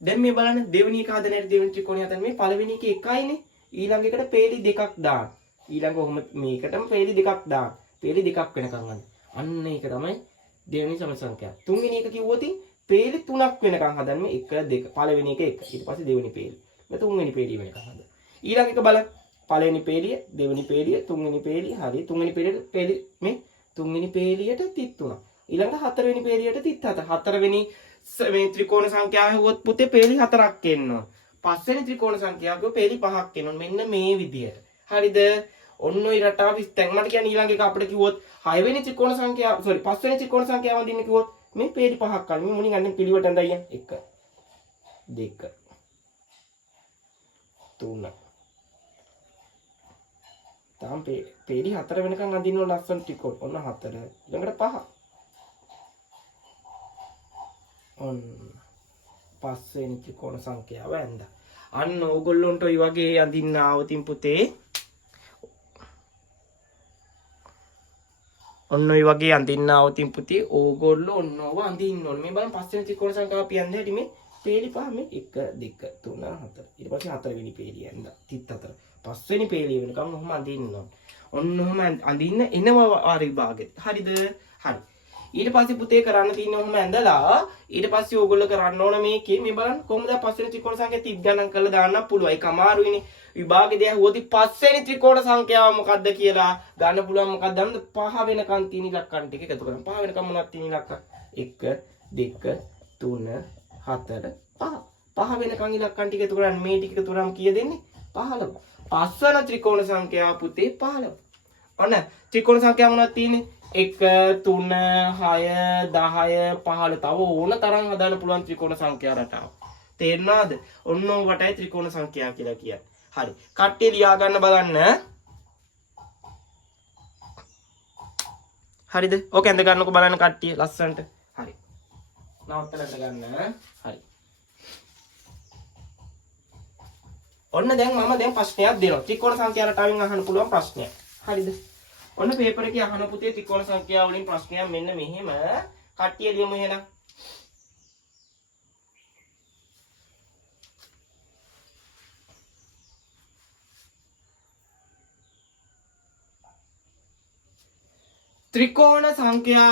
දැන් මේ බලන්න දෙවෙනි එක හදන හැටි දෙවෙනි ත්‍රිකෝණය හදන මේ පළවෙනි එක 1යිනේ. ඊළඟ එකට පේලි 2ක් දාන්න. ඊළඟ කොහොම මේකටම පේලි 2ක් දාන්න. පේලි 2ක් වෙනකන් අන්න. අන්න ඒක තමයි දෙවෙනි සම සංඛ්‍යාව. තුන්වෙනි එක කිව්වොත් පේලි 3ක් වෙනකන් හදන්නේ 1 2. පළවෙනි එක 1. ඊට පස්සේ දෙවෙනි පේලි. මේ තුන්වෙනි පේලිය වෙනකන් හදන්න. ඊළඟ එක බලන්න. පළවෙනි පේලිය, දෙවෙනි පේලිය, තුන්වෙනි පේලිය. හරි. තුන්වෙනි පේලියට පේලි මේ තුන්වෙනි පේලියට තිත් 3. ඊළඟට හතරවෙනි පේලියට තිත් 7. හතරවෙනි මේ ත්‍රිකෝණ සංඛ්‍යාව හෙව්වොත් පුතේ පේලි 4ක් එනවා. පස්වෙනි ත්‍රිකෝණ සංඛ්‍යාවක පේලි 5ක් එනවා. මෙන්න මේ විදියට. හරිද? ඔන්න ඔය රටාව දැන් මට කියන්නේ ඊළඟ එක අපිට කිව්වොත් 6 වෙනි ත්‍රිකෝණ සංඛ්‍යාව sorry 5 වෙනි ත්‍රිකෝණ සංඛ්‍යාව වදින්න කිව්වොත් මේ පේලි 5ක් ගන්න. මේ මුලින් අන්න පිළිවෙලට ඇඳයි 1 2 3 තාම පේලි 4 වෙනකන් අඳින්න ඕන ලස්සන ත්‍රිකෝණ. ඔන්න 4 ඊළඟට 5 ඔන්න 5 වෙනි ත්‍රිකෝණ සංඛ්‍යාව ඇඳා. අන්න ඕගොල්ලොන්ට ඔය වගේ අඳින්න ආවතින් පුතේ ඔන්න ඔය වගේ අඳින්න ආවතින් පුතේ ඕගොල්ලෝ ඔන්න ඕව අඳින්න ඕනේ. මේ බලන්න 5 වෙනි ත්‍රිකෝණ සංඛ්‍යාව අපි යන්නේ හැටි මේ පේලි 5 මේ 1 2 3 4. ඊට පස්සේ 4 වෙනි පේලිය ඇඳා. තිත් 4. 5 වෙනි පේලිය වෙනකම් ඔහොම අඳින්න ඕනේ. ඔන්න ඔහොම අඳින්න එනවා ආරි භාගෙත්. හරිද? හරි. ඊට පස්සේ පුතේ කරන්න තියෙන්නේ ඔහොම ඇඳලා ඊට පස්සේ ඕගොල්ලෝ කරන්න ඕන මේකේ මේ බලන්න කොහොමද 5 වෙනි ත්‍රිකෝණ සංඛ්‍යාව තිත් ගණන් කරලා දාන්න පුළුවන්. ඒක අමාරුයිනේ. විභාගෙදී ඇහුවොත් 5 වෙනි ත්‍රිකෝණ සංඛ්‍යාව මොකක්ද කියලා ගන්න පුළුවන්. මොකක්ද දන්නද? 5 වෙනකන් තියෙන ඉලක්කන් ටික එකතු කරන්න. 5 වෙනකන් මොනවද තියෙන ඉලක්ක? 1 2 3 4 5. 5 වෙනකන් ඉලක්කන් ටික එකතු කරන්න. මේ ටික එකතු කරාම කීයද එන්නේ? 15. 5 වෙනි ත්‍රිකෝණ සංඛ්‍යාව පුතේ 15. ඔන්න ත්‍රිකෝණ සංඛ්‍යා මොනවද තියෙන්නේ? 1 3 6 10 15 තව ඕන තරම් හදාන්න පුළුවන් ත්‍රිකෝණ සංඛ්‍යා රටාව. තේරුණාද? ඔන්න ඔයටයි ත්‍රිකෝණ සංඛ්‍යා කියලා කියන්නේ. හරි. කට්ටිය ලියා ගන්න බලන්න. හරිද? ඕක ඇඳ ගන්නකො බලන්න කට්ටිය ලස්සනට. හරි. නවත්තලා ගන්න. හරි. ඔන්න දැන් මම දැන් ප්‍රශ්නයක් දෙනවා. ත්‍රිකෝණ සංඛ්‍යා රටාවෙන් අහන්න පුළුවන් ප්‍රශ්නයක්. හරිද? ඔන්න පේපර් එකේ අහන පුතේ ත්‍රිකෝණ සංඛ්‍යා වලින් ප්‍රශ්නයක් මෙන්න මෙහෙම. කට්ටිය ලියමු එහෙනම්. ත්‍රිකෝණ සංඛ්‍යා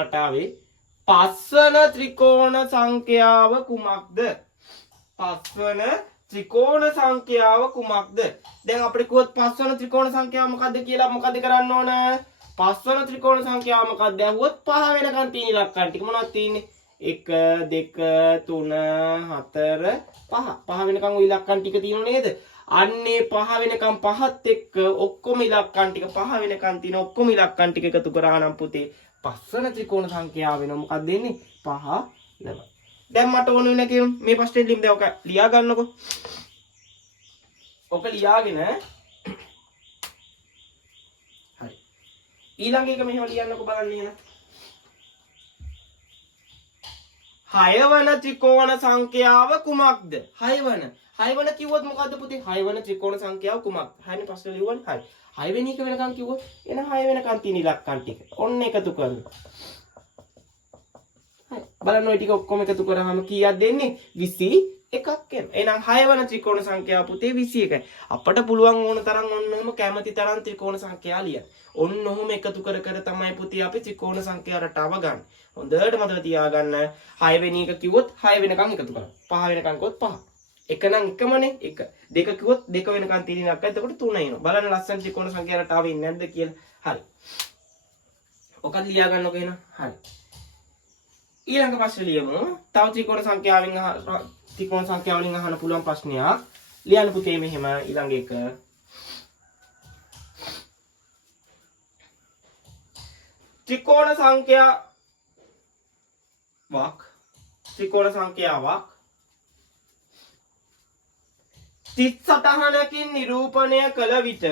රටාවේ පස්වන ත්‍රිකෝණ සංඛ්‍යාව කුමක්ද? පස්වන ත්‍රිකෝණ සංඛ්‍යාව කුමක්ද? දැන් අපිට කිව්වොත් පස්වන ත්‍රිකෝණ සංඛ්‍යාව මොකද්ද කියලා මොකද කරන්න ඕන? පස්වන ත්‍රිකෝණ සංඛ්‍යාව මොකක්ද? ඇහුවොත් පහ වෙනකන් තියෙන ඉලක්කම් ටික මොනවද තියෙන්නේ? 1 2 3 4 5. පහ වෙනකන් ওই ඉලක්කම් ටික තියෙනව නේද? අන්නේ පහ වෙනකම් පහත් එක්ක ඔක්කොම ඉලක්කම් ටික පහ වෙනකම් තියෙන ඔක්කොම ඉලක්කම් ටික එකතු කරා නම් පුතේ පස්වන ත්‍රිකෝණ සංඛ්‍යාව වෙනවා. මොකක්ද දෙන්නේ? 5 11. දැන් මට ඕන වෙන කියන මේ ප්‍රශ්නේ ලියමු. දැන් ඔක ලියා ගන්නකො. ඔක ලියාගෙන හරි. ඊළඟ එක මෙහෙම ලියන්නකො බලන්න එහෙනම්. 6 වන ත්‍රිකෝණ සංඛ්‍යාව කුමක්ද? 6 වන කිව්වොත් මොකද්ද පුතේ? 6 වන ත්‍රිකෝණ සංඛ්‍යාව කුමක්ද? හරිනේ ප්‍රශ්නේ ලියුවනේ. හරි. 6 වෙනි එක වෙනකන් කිව්වොත් එන 6 වෙනකන් තියෙන ඉලක්කම් ටික. ඔන්න එකතු කරන්න. හරි. බලන්න ওই ටික ඔක්කොම එකතු කරාම කීයක් දෙන්නේ? 21ක් එනවා. එහෙනම් 6 වන ත්‍රිකෝණ සංඛ්‍යාව පුතේ 21යි. අපට පුළුවන් ඕන තරම් ඔන්නෝම කැමති තරම් ත්‍රිකෝණ සංඛ්‍යා ලියන්න. ඔන්නෝම එකතු කර කර තමයි පුතේ අපි ත්‍රිකෝණ සංඛ්‍යා රටාව ගන්න. හොඳට මතක තියාගන්න. 6 වෙනි එක කිව්වොත් 6 වෙනකන් එකතු කරන්න. 5 වෙනකන් කිව්වොත් 5. එක නම් එකමනේ එක. දෙක කිව්වොත් දෙක වෙනකන් තියෙන එකක්. එතකොට 3 එනවා. බලන්න ලස්සන ත්‍රිකෝණ සංඛ්‍යා රටාවේ ඉන්නේ නැද්ද කියලා. හරි. ඔකත් ලියා ගන්නකො එහෙනම්. හරි. ඊළඟ ප්‍රශ්නේ ලියමු. තව ත්‍රිකෝණ සංඛ්‍යාවලින් අහන්න පුළුවන් ප්‍රශ්නයක්. ලියන්න පුතේ මෙහෙම ඊළඟ එක. ත්‍රිකෝණ සංඛ්‍යාවක් 38කින් නිරූපණය කළ විට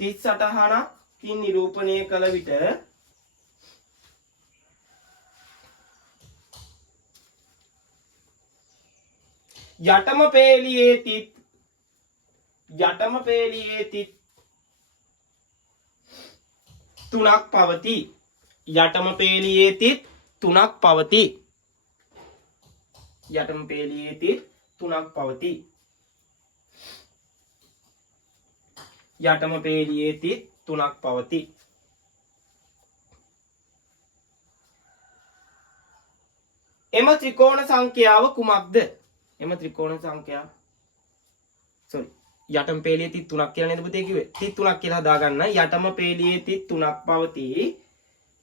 38කින් නිරූපණය කළ විට යටම පේලියේ තිත් තුනක් පවතී. යටම පේලියේ තිත් තුනක් පවතී. යටම පේලියේ තිත් තුනක් පවතී. යටම පේලියේ තිත් තුනක් පවතී. එම ත්‍රිකෝණ සංඛ්‍යාව කුමක්ද? එම ත්‍රිකෝණ සංඛ්‍යාව යටම පේලියේ තිත් තුනක් කියලා නේද පුතේ කිව්වේ? තිත් තුනක් කියලා හදාගන්න. යටම පේලියේ තිත් තුනක් පවතී.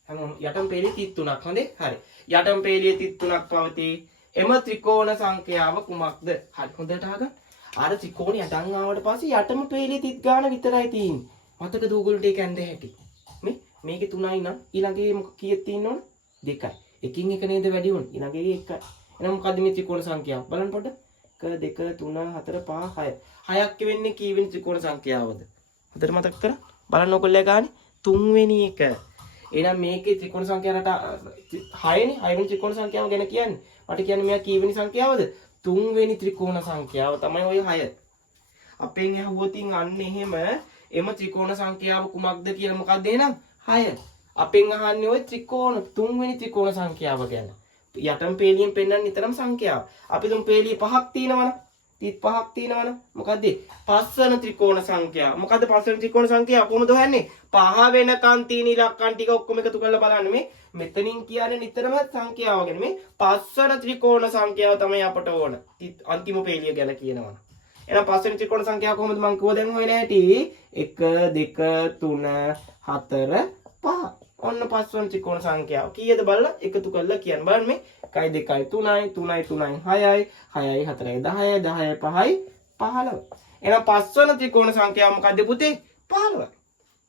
හැමෝම යටම පේලියේ තිත් තුනක්. හොඳේ? හරි. යටම පේලියේ තිත් තුනක් පවතී. එම ත්‍රිකෝණ සංඛ්‍යාව කුමක්ද? හරි. හොඳට අහගන්න. අර ත්‍රිකෝණය යටන් ආවට පස්සේ යටම පේලියේ තිත් ගාන විතරයි තියෙන්නේ. මතකද ඕගොල්ලන්ට ඒක ඇඳ හැටි? මේකේ 3යි නම් ඊළඟේ කීයක් තියෙනවද? 2යි. එකින් එක නේද වැඩි වුනේ. ඊළඟේ 1යි. එහෙනම් මොකද්ද මේ ත්‍රිකෝණ සංඛ්‍යාව? බලන්න පොඩ්ඩක්. 1 2 3 4 5 6. 6ක් වෙන්නේ කීවෙනි ත්‍රිකෝණ සංඛ්‍යාවද? හොඳට මතක කර. බලන්න ඔයගොල්ලෝ ගානේ 3 වෙනි එක. එහෙනම් මේකේ ත්‍රිකෝණ සංඛ්‍යාවට 6නේ. 6 වෙනි ත්‍රිකෝණ සංඛ්‍යාව ගැන කියන්නේ. මට කියන්නේ මෙයා කීවෙනි සංඛ්‍යාවද? 3 වෙනි ත්‍රිකෝණ සංඛ්‍යාව තමයි ওই 6. අපෙන් ඇහුවොතින් අන්න එහෙම එම ත්‍රිකෝණ සංඛ්‍යාව කුමක්ද කියලා මොකක්ද එහෙනම්? 6. අපෙන් අහන්නේ ওই ත්‍රිකෝණ 3 වෙනි ත්‍රිකෝණ සංඛ්‍යාව ගැන. යටම පේලියෙන් පෙන්නන නිතරම සංඛ්‍යාව. අපි තුන් පේලිය 5ක් තියෙනවනේ. තිත් 5ක් තියෙනවනේ. මොකද්ද? පස්වන ත්‍රිකෝණ සංඛ්‍යාව. මොකද්ද පස්වන ත්‍රිකෝණ සංඛ්‍යාව? කොහොමද හොයන්නේ? 5 වෙනකන් තියෙන ඉලක්කම් ටික ඔක්කොම එකතු කරලා බලන්න මේ. මෙතනින් කියන්නේ නිතරම සංඛ්‍යාව ගැන. මේ පස්වන ත්‍රිකෝණ සංඛ්‍යාව තමයි අපට ඕන. අන්තිම පේලිය ගැන කියනවා. එහෙනම් පස්වෙනි ත්‍රිකෝණ සංඛ්‍යාව කොහොමද මම කිව්වා දැන් හොයන හැටි? 1 2 3 4 5. ඔන්න පස්වන ත්‍රිකෝණ සංඛ්‍යාව. කීයද බලලා එකතු කරලා කියන්න. බලන්න මේ 1 2 3යි 3යි 3යි 6යි 6යි 4යි 10යි 10යි 5යි 15. එහෙනම් පස්වන ත්‍රිකෝණ සංඛ්‍යාව මොකද්ද පුතේ? 15.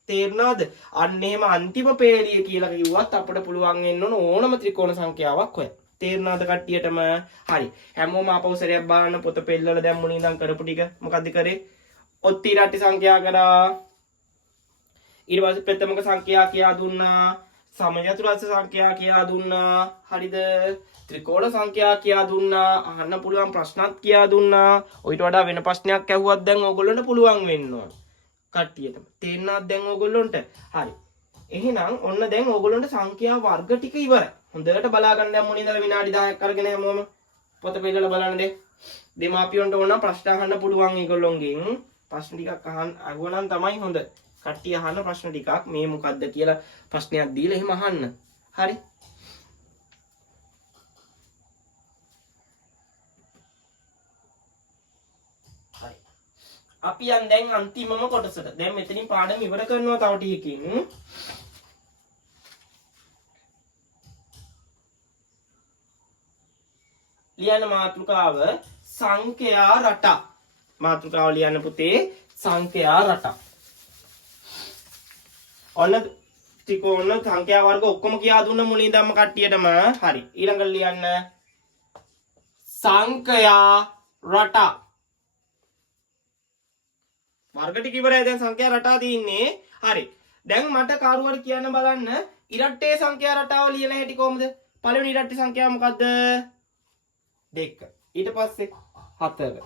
තේරුණාද? අන්න එහෙම අන්තිම පේළිය කියලා කිව්වත් අපිට පුළුවන් වෙන්න ඕනම ත්‍රිකෝණ සංඛ්‍යාවක් හොයන්න. තේරුණාද කට්ටියටම? හරි. හැමෝම ආපහු සැරයක් බලන්න පොත පෙළවල දැන් මුලින් ඉඳන් කරපු ටික මොකද්ද කරේ? ඔත්ති රටි සංඛ්‍යා කරා. ඊට පස්සේ ප්‍රථමක සංඛ්‍යා කියා දුන්නා. සමජතුරස්ස සංඛ්‍යා කියා දුන්නා. හරිද? ත්‍රිකෝණ සංඛ්‍යා කියා දුන්නා. අහන්න පුළුවන් ප්‍රශ්නත් කියා දුන්නා. ඔයිට වඩා වෙන ප්‍රශ්නයක් ඇහුවත් දැන් ඕගොල්ලන්ට පුළුවන් වෙන්න ඕන. කට්ටියටම. තේරෙනවද දැන් ඕගොල්ලන්ට? හරි. එහෙනම් ඔන්න දැන් ඕගොල්ලන්ට සංඛ්‍යා වර්ග ටික ඉවරයි. හොඳට බලා ගන්න දැන් මොනින්දල විනාඩි 10ක් අරගෙන හැමෝම පොත පෙළලා බලන්න දෙ. දෙමාපියන්ට ඕන ප්‍රශ්න අහන්න පුළුවන් ඒගොල්ලොන්ගෙන්. ප්‍රශ්න ටිකක් අහුවනම් තමයි හොඳ. කට්ටිය අහන්න ප්‍රශ්න ටිකක් මේ මොකද්ද කියලා ප්‍රශ්නයක් දීලා එහෙම අහන්න. හරි. හරි. අපි යන් දැන් අන්තිමම කොටසට. දැන් මෙතනින් පාඩම ඉවර කරනවා තව ටිකකින්. ලියන මාතෘකාව සංඛ්‍යා රටා. මාතෘකාව ලියන්න පුතේ සංඛ්‍යා රටා. ඔන්න ත්‍රිකෝණ සංඛ්‍යා වර්ග ඔක්කොම කියා දුන්න මුලින් ඉඳන්ම කට්ටියටම. හරි. ඊළඟට ලියන්න සංඛ්‍යා රටා. වර්ග ටික ඉවරයි. දැන් සංඛ්‍යා රටා තියෙන්නේ. හරි. දැන් මට කාරු හරි කියන්න බලන්න ඉරට්ටේ සංඛ්‍යා රටාව ලියන හැටි කොහොමද? පළවෙනි ඉරට්ටේ සංඛ්‍යාව මොකද්ද? 2. ඊට පස්සේ 4.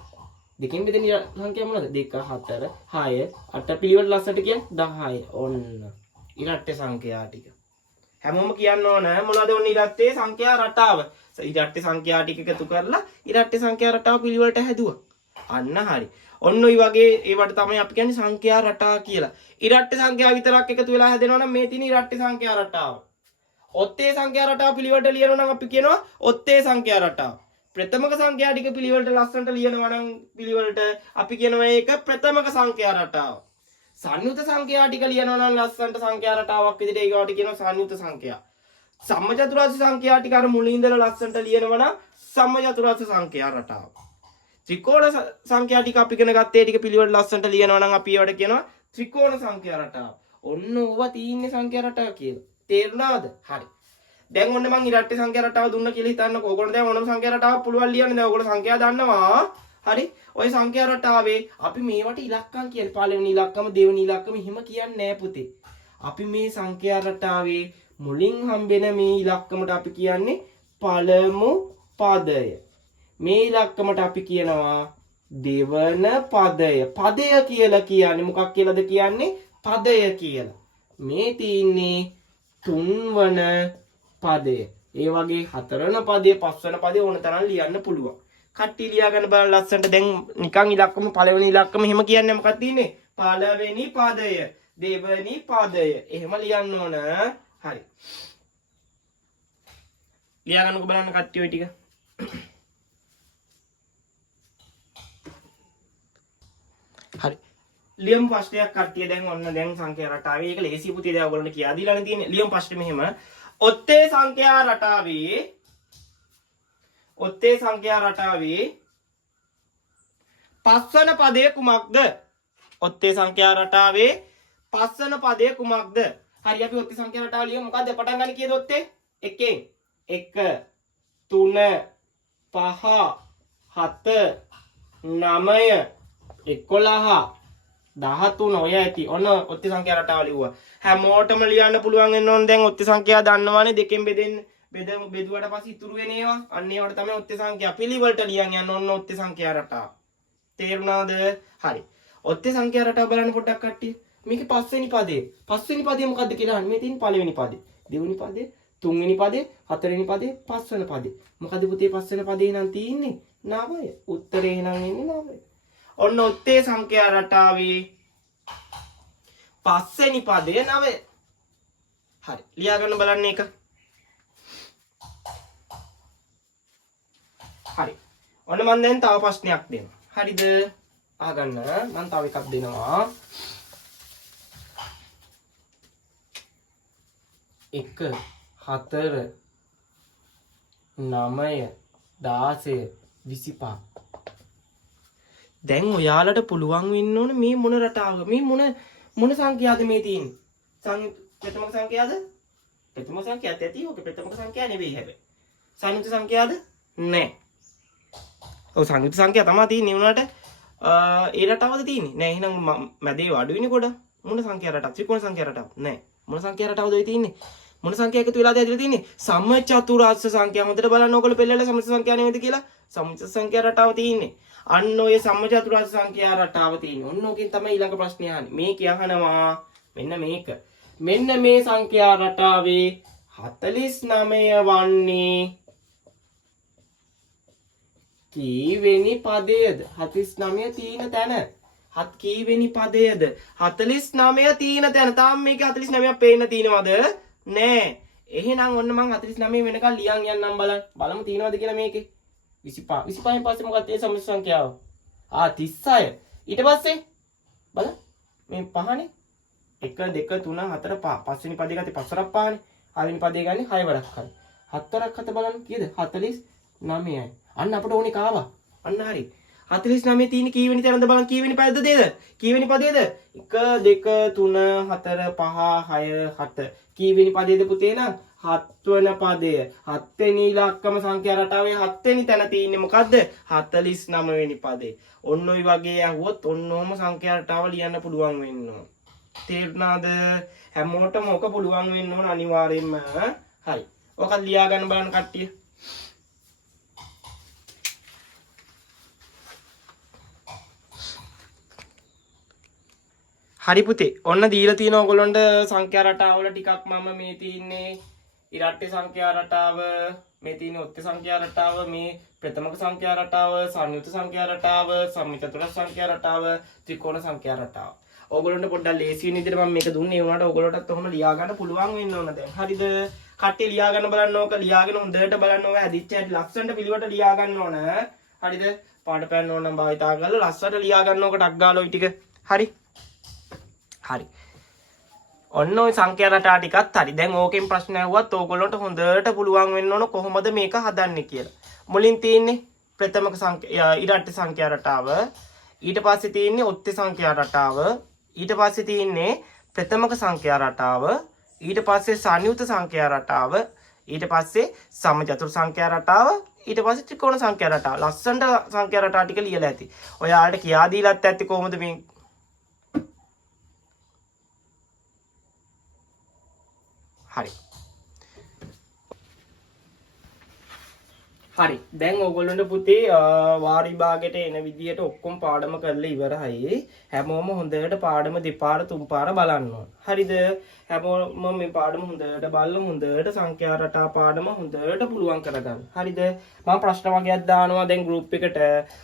දෙකෙන් බෙදෙන සංඛ්‍යාව මොනවද? 2 4 6 8 පිළිවෙල ලස්සට කියන්නේ 10. ඔන්න ඉරට්ටේ සංඛ්‍යා ටික. හැමෝම කියන්න ඕන මොනවද ඔන්න ඉරට්ටේ සංඛ්‍යා රටාව. ඉරට්ටේ සංඛ්‍යා ටික එකතු කරලා ඉරට්ටේ සංඛ්‍යා රටාව පිළිවෙලට හැදුවා. අන්න හරි. ඔන්න ඔය වගේ ඒවට තමයි අපි කියන්නේ සංඛ්‍යා රටා කියලා. ඉරට්ටේ සංඛ්‍යා විතරක් එකතු වෙලා හැදෙනවා නම් මේ තියෙන ඉරට්ටේ සංඛ්‍යා රටාව. ඔත්තේ සංඛ්‍යා රටාව පිළිවෙලට ලියනවා නම් අපි කියනවා ඔත්තේ සංඛ්‍යා රටාව. ප්‍රථමක සංඛ්‍යා ටික පිළිවෙලට ලස්සනට ලියනවා නම් පිළිවෙලට අපි කියනවා ඒක ප්‍රථමක සංඛ්‍යා රටාව. සංයුත සංඛ්‍යා ටික ලියනවා නම් ලස්සනට සංඛ්‍යා රටාවක් විදිහට ඒකට කියනවා සංයුත සංඛ්‍යා. සම්මචතුරාර්ය සංඛ්‍යා ටික අර මුලින් ඉඳලා ලස්සනට ලියනවා නම් සම්මචතුරාර්ය සංඛ්‍යා රටාව. ත්‍රිකෝණ සංඛ්‍යා ටික අපි ඉගෙන ගත්තේ ටික පිළිවෙලට ලස්සනට ලියනවා නම් අපි ඒවට කියනවා ත්‍රිකෝණ සංඛ්‍යා රටාව. ඔන්න ඕවා තියෙන්නේ සංඛ්‍යා රටාව කියලා. තේරුණාද? හරි. දැන් ඔන්න මං ඉරට්ටේ සංඛ්‍යා රටාව දුන්න කියලා හිතන්නකෝ. ඕගොල්ලෝ දැන් ඕනම සංඛ්‍යා රටාවක් පුළුවන් ලියන්න. දැන් ඕගොල්ලෝ සංඛ්‍යා දන්නවා. හරි. ওই සංඛ්‍යා රටාවේ අපි මේවට ඉලක්කම් කියන්නේ. පළවෙනි ඉලක්කම, දෙවෙනි ඉලක්කම එහෙම කියන්නේ නෑ පුතේ. අපි මේ සංඛ්‍යා රටාවේ මුලින් හම්බෙන මේ ඉලක්කමට අපි කියන්නේ පළමු පදය. මේ ඉලක්කමට අපි කියනවා දෙවන පදය. පදය කියලා කියන්නේ මොකක් කියලාද කියන්නේ? පදය කියලා. මේ තියෙන්නේ තුන්වන පදය. ඒ වගේ හතරවන පදය, පස්වන පදය ඕන තරම් ලියන්න පුළුවන්. කට්ටිය ලියා ගන්න බලන්න ලස්සනට. දැන් නිකන් ඉලක්කම පළවෙනි ඉලක්කම එහෙම කියන්නේ මොකක්ද තියෙන්නේ? පළවෙනි පදය, දෙවෙනි පදය. එහෙම ලියන්න ඕන. හරි. ලියා ගන්නකො බලන්න කට්ටිය ඔය ටික. හරි. ලියමු ප්‍රශ්නයක් කට්ටිය. දැන් ඔන්න දැන් සංඛ්‍යා රටාවේ ඒක ලේසි පුතේ. දැන් ඔයගොල්ලන්ට කියා දීලානේ තියෙන්නේ. ලියමු ප්‍රශ්නේ මෙහෙම. ඔත්තේ සංඛ්‍යා රටාවේ පස්වන පදය කුමක්ද? ඔත්තේ සංඛ්‍යා රටාවේ පස්වන පදය කුමක්ද? හරි. අපි ඔත්තේ සංඛ්‍යා රටාව ලියමු. මොකද්ද පටන් ගන්න කීයද ඔත්තේ? 1 1 3 5 7 9 11 13 ඔය ඇති. ඔන්න ඔත්ති සංඛ්‍යා රටාව ලිව්වා. හැමෝටම ලියන්න පුළුවන් වෙන්න ඕන. දැන් ඔත්ති සංඛ්‍යා දන්නවනේ. දෙකෙන් බෙදුවට පස්සේ ඉතුරු වෙන ඒවා. අන්න ඒවට තමයි ඔත්ති සංඛ්‍යා පිළිවෙලට ලියන් යන්න. ඔන්න ඔත්ති සංඛ්‍යා රටාව. තේරුණාද? හරි. ඔත්ති සංඛ්‍යා රටාව බලන්න පොඩ්ඩක් කට්ටිය. මේකේ පස්වෙනි පදේ. පස්වෙනි පදේ මොකද්ද කියලා අහන්න. මේ තියෙන පළවෙනි පදේ, දෙවෙනි පදේ, තුන්වෙනි පදේ, හතරවෙනි පදේ, පස්වෙනි පදේ. මොකද පුතේ පස්වෙනි පදේ නම් තියෙන්නේ? නවය. උත්තරේ නම් එන්නේ නවය. ඔන්න ඔත්තේ සංඛ්‍යා රටාවේ පස්වෙනි පදය 9. හරි. ලියා ගන්න බලන්න ඒක. හරි. ඔන්න මම දැන් තව ප්‍රශ්නයක් දෙනවා. හරිද? අහගන්න. මම තව එකක් දෙනවා. 1 4 9 10 25 දැන් ඔයාලට පුළුවන් වෙන්න ඕන මේ මොන රටාවක මේ මොන සංඛ්‍යාවද මේ තියෙන්නේ ප්‍රථම සංඛ්‍යාවද ප්‍රථම සංඛ්‍යාවත් ඇති ඕක ප්‍රථම සංඛ්‍යාව නෙවෙයි හැබැයි සංයුක්ත සංඛ්‍යාවද නෑ ඔව් සංයුක්ත සංඛ්‍යාව තමයි තියෙන්නේ උනාට ඒ රටාවද තියෙන්නේ නෑ එහෙනම් මැදේ අඩුයිනේ කොට මොන සංඛ්‍යා රටාව ත්‍රිකෝණ සංඛ්‍යා රටාව නෑ මොන සංඛ්‍යා රටාවද ඔය තියෙන්නේ මොන සංඛ්‍යා එකතු වෙලාද ඇදලා තියෙන්නේ සමචතුරාර්ය සංඛ්‍යා හොඳට බලන්න ඕගොල්ලෝ පෙළලා සමච සංඛ්‍යා නෙවෙයිද කියලා සමච සංඛ්‍යා රටාව තියෙන්නේ අන්න ඔය සමචතුරාර්ය සංඛ්‍යා රටාව තියෙන්නේ ඔන්න ඕකෙන් තමයි ඊළඟ ප්‍රශ්නේ අහන්නේ මේ කියහනවා මෙන්න මේක මෙන්න මේ සංඛ්‍යා රටාවේ 49 වන්නේ කීවෙනි පදයේද 49 තියෙන තැන කීවෙනි පදයේද 49 තියෙන තැන තාම මේකේ 49ක් පේන්න තියෙනවද නෑ එහෙනම් ඔන්න මං 49 වෙනකන් ලියන් යන්නම් බලමු තියෙනවද කියලා මේකේ 25 25න් පස්සේ මොකක්ද ඒ සමස්ත සංඛ්‍යාව 36 ඊට පස්සේ බලන්න මේ පහනේ 1 2 3 4 5 පස්වෙනි පදේ ගත්තේ 5 පහනේ හයවෙනි පදේ ගන්නේ 6 වරක් හරි 7 වරක් හත බලන්න කීයද 49යි අන්න අපිට ඕනේ කාවා අන්න හරි 49 තියෙන කීවෙනි තැනද බලන්න කීවෙනි පදයේද කීවෙනි පදයේද 1 2 3 4 5 6 7 කීවෙනි පදයේද පුතේ නම් 7 වෙනි පදය 7 වෙනි ඉලක්කම සංඛ්‍යා රටාවේ 7 වෙනි තැන තියෙන්නේ මොකද්ද 49 වෙනි පදේ ඔන්න ඔය වගේ අහුවොත් ඔන්නෝම සංඛ්‍යා රටාව ලියන්න පුළුවන් වෙන්න ඕන තේරුණාද හැමෝටම ඔක පුළුවන් වෙන්න ඕන අනිවාර්යෙන්ම හරි ඔක ලියා ගන්න බලන්න කට්ටිය හරි පුතේ ඔන්න දීලා තියෙන ඕගොල්ලන්ට සංඛ්‍යා රටාවල ටිකක් මම මේ තියෙන්නේ ඉරට්ටේ සංඛ්‍යා රටාව මේ තියෙන ඔත්තේ සංඛ්‍යා රටාව මේ ප්‍රථමක සංඛ්‍යා රටාව සංයුක්ත සංඛ්‍යා රටාව සමචතුරස්‍ර සංඛ්‍යා රටාව ත්‍රිකෝණ සංඛ්‍යා රටාව ඕගොල්ලන්ට පොඩ්ඩක් ලේසි වෙන විදිහට මම මේක දුන්නේ ඒ වුණාට ඕගොල්ලන්ටත් ඔහොම ලියා ගන්න පුළුවන් වෙන්න ඕන දැන් හරිද කට්ටිය ලියා ගන්න බලන්න ඕක ලියාගෙන හොඳට බලන්න ඕක හැදිච්ච හැටි ලස්සනට පිළිවෙලට ලියා ගන්න ඕන හරිද පාඩ පෑන් ඕන නම් භාවිතා කරලා ලස්සනට ලියා ගන්න ඕක ටක් ගාලා ඔය ටික හරි හරි ඔන්න ඔය සංඛ්‍යා රටා ටිකත් හරි දැන් ඕකෙන් ප්‍රශ්න ඇහුවත් ඕගොල්ලන්ට හොඳට පුළුවන් වෙන්න ඕන කොහොමද මේක හදන්නේ කියලා මුලින් තියෙන්නේ ප්‍රථමක සංඛ්‍යා ඉරට්ටේ සංඛ්‍යා රටාව ඊට පස්සේ තියෙන්නේ ඔත්තේ සංඛ්‍යා රටාව ඊට පස්සේ තියෙන්නේ ප්‍රථමක සංඛ්‍යා රටාව ඊට පස්සේ සංයුක්ත සංඛ්‍යා රටාව ඊට පස්සේ සමචතුර් සංඛ්‍යා රටාව ඊට පස්සේ ත්‍රිකෝණ සංඛ්‍යා රටාව ලස්සනට සංඛ්‍යා රටා ටික ලියලා ඇති ඔයාලට කියා දීලාත් ඇත්ති කොහොමද මේ හරි හරි දැන් ඕගොල්ලන්ට පුතේ වාර විභාගයට එන විදියට ඔක්කොම පාඩම කරලා ඉවරයි හැමෝම හොඳට පාඩම දෙපාර තුන් පාර බලන්න ඕන හරිද හැමෝම මේ පාඩම හොඳට බලලා හොඳට සංඛ්‍යා රටා පාඩම හොඳට පුළුවන් කරගන්න හරිද මම ප්‍රශ්න වගේක් දානවා දැන් ගෲප් එකට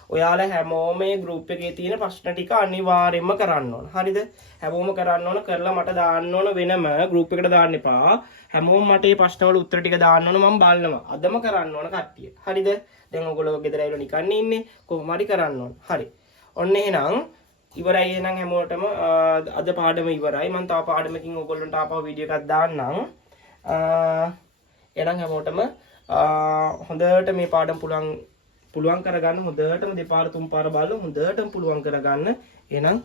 ඔයාලා හැමෝම මේ ගෲප් එකේ තියෙන ප්‍රශ්න ටික අනිවාර්යයෙන්ම කරන්න ඕන හරිද හැමෝම කරන්න ඕන කරලා මට දාන්න ඕන වෙනම ගෲප් එකට දාන්න එපා හැමෝම මට මේ ප්‍රශ්න වල උත්තර ටික දාන්න ඕන මම බලනවා අදම කරන්න ඕන කට්ටිය හරිද දැන් ඔයගොල්ලෝ ගෙදර ඇවිල්ලා නිකන් ඉන්නේ කොහොම හරි කරන්න ඕන හරි ඔන්න එහෙනම් ඉවරයි එහෙනම් හැමෝටම අද පාඩම ඉවරයි මම තව පාඩමකින් ඔයගොල්ලන්ට ආපහු වීඩියෝ එකක් දාන්නම් එහෙනම් හැමෝටම හොඳට මේ පාඩම පුළුවන් කරගන්න හොඳටම දෙපාර තුන් පාර බලලා හොඳටම පුළුවන් කරගන්න එහෙනම්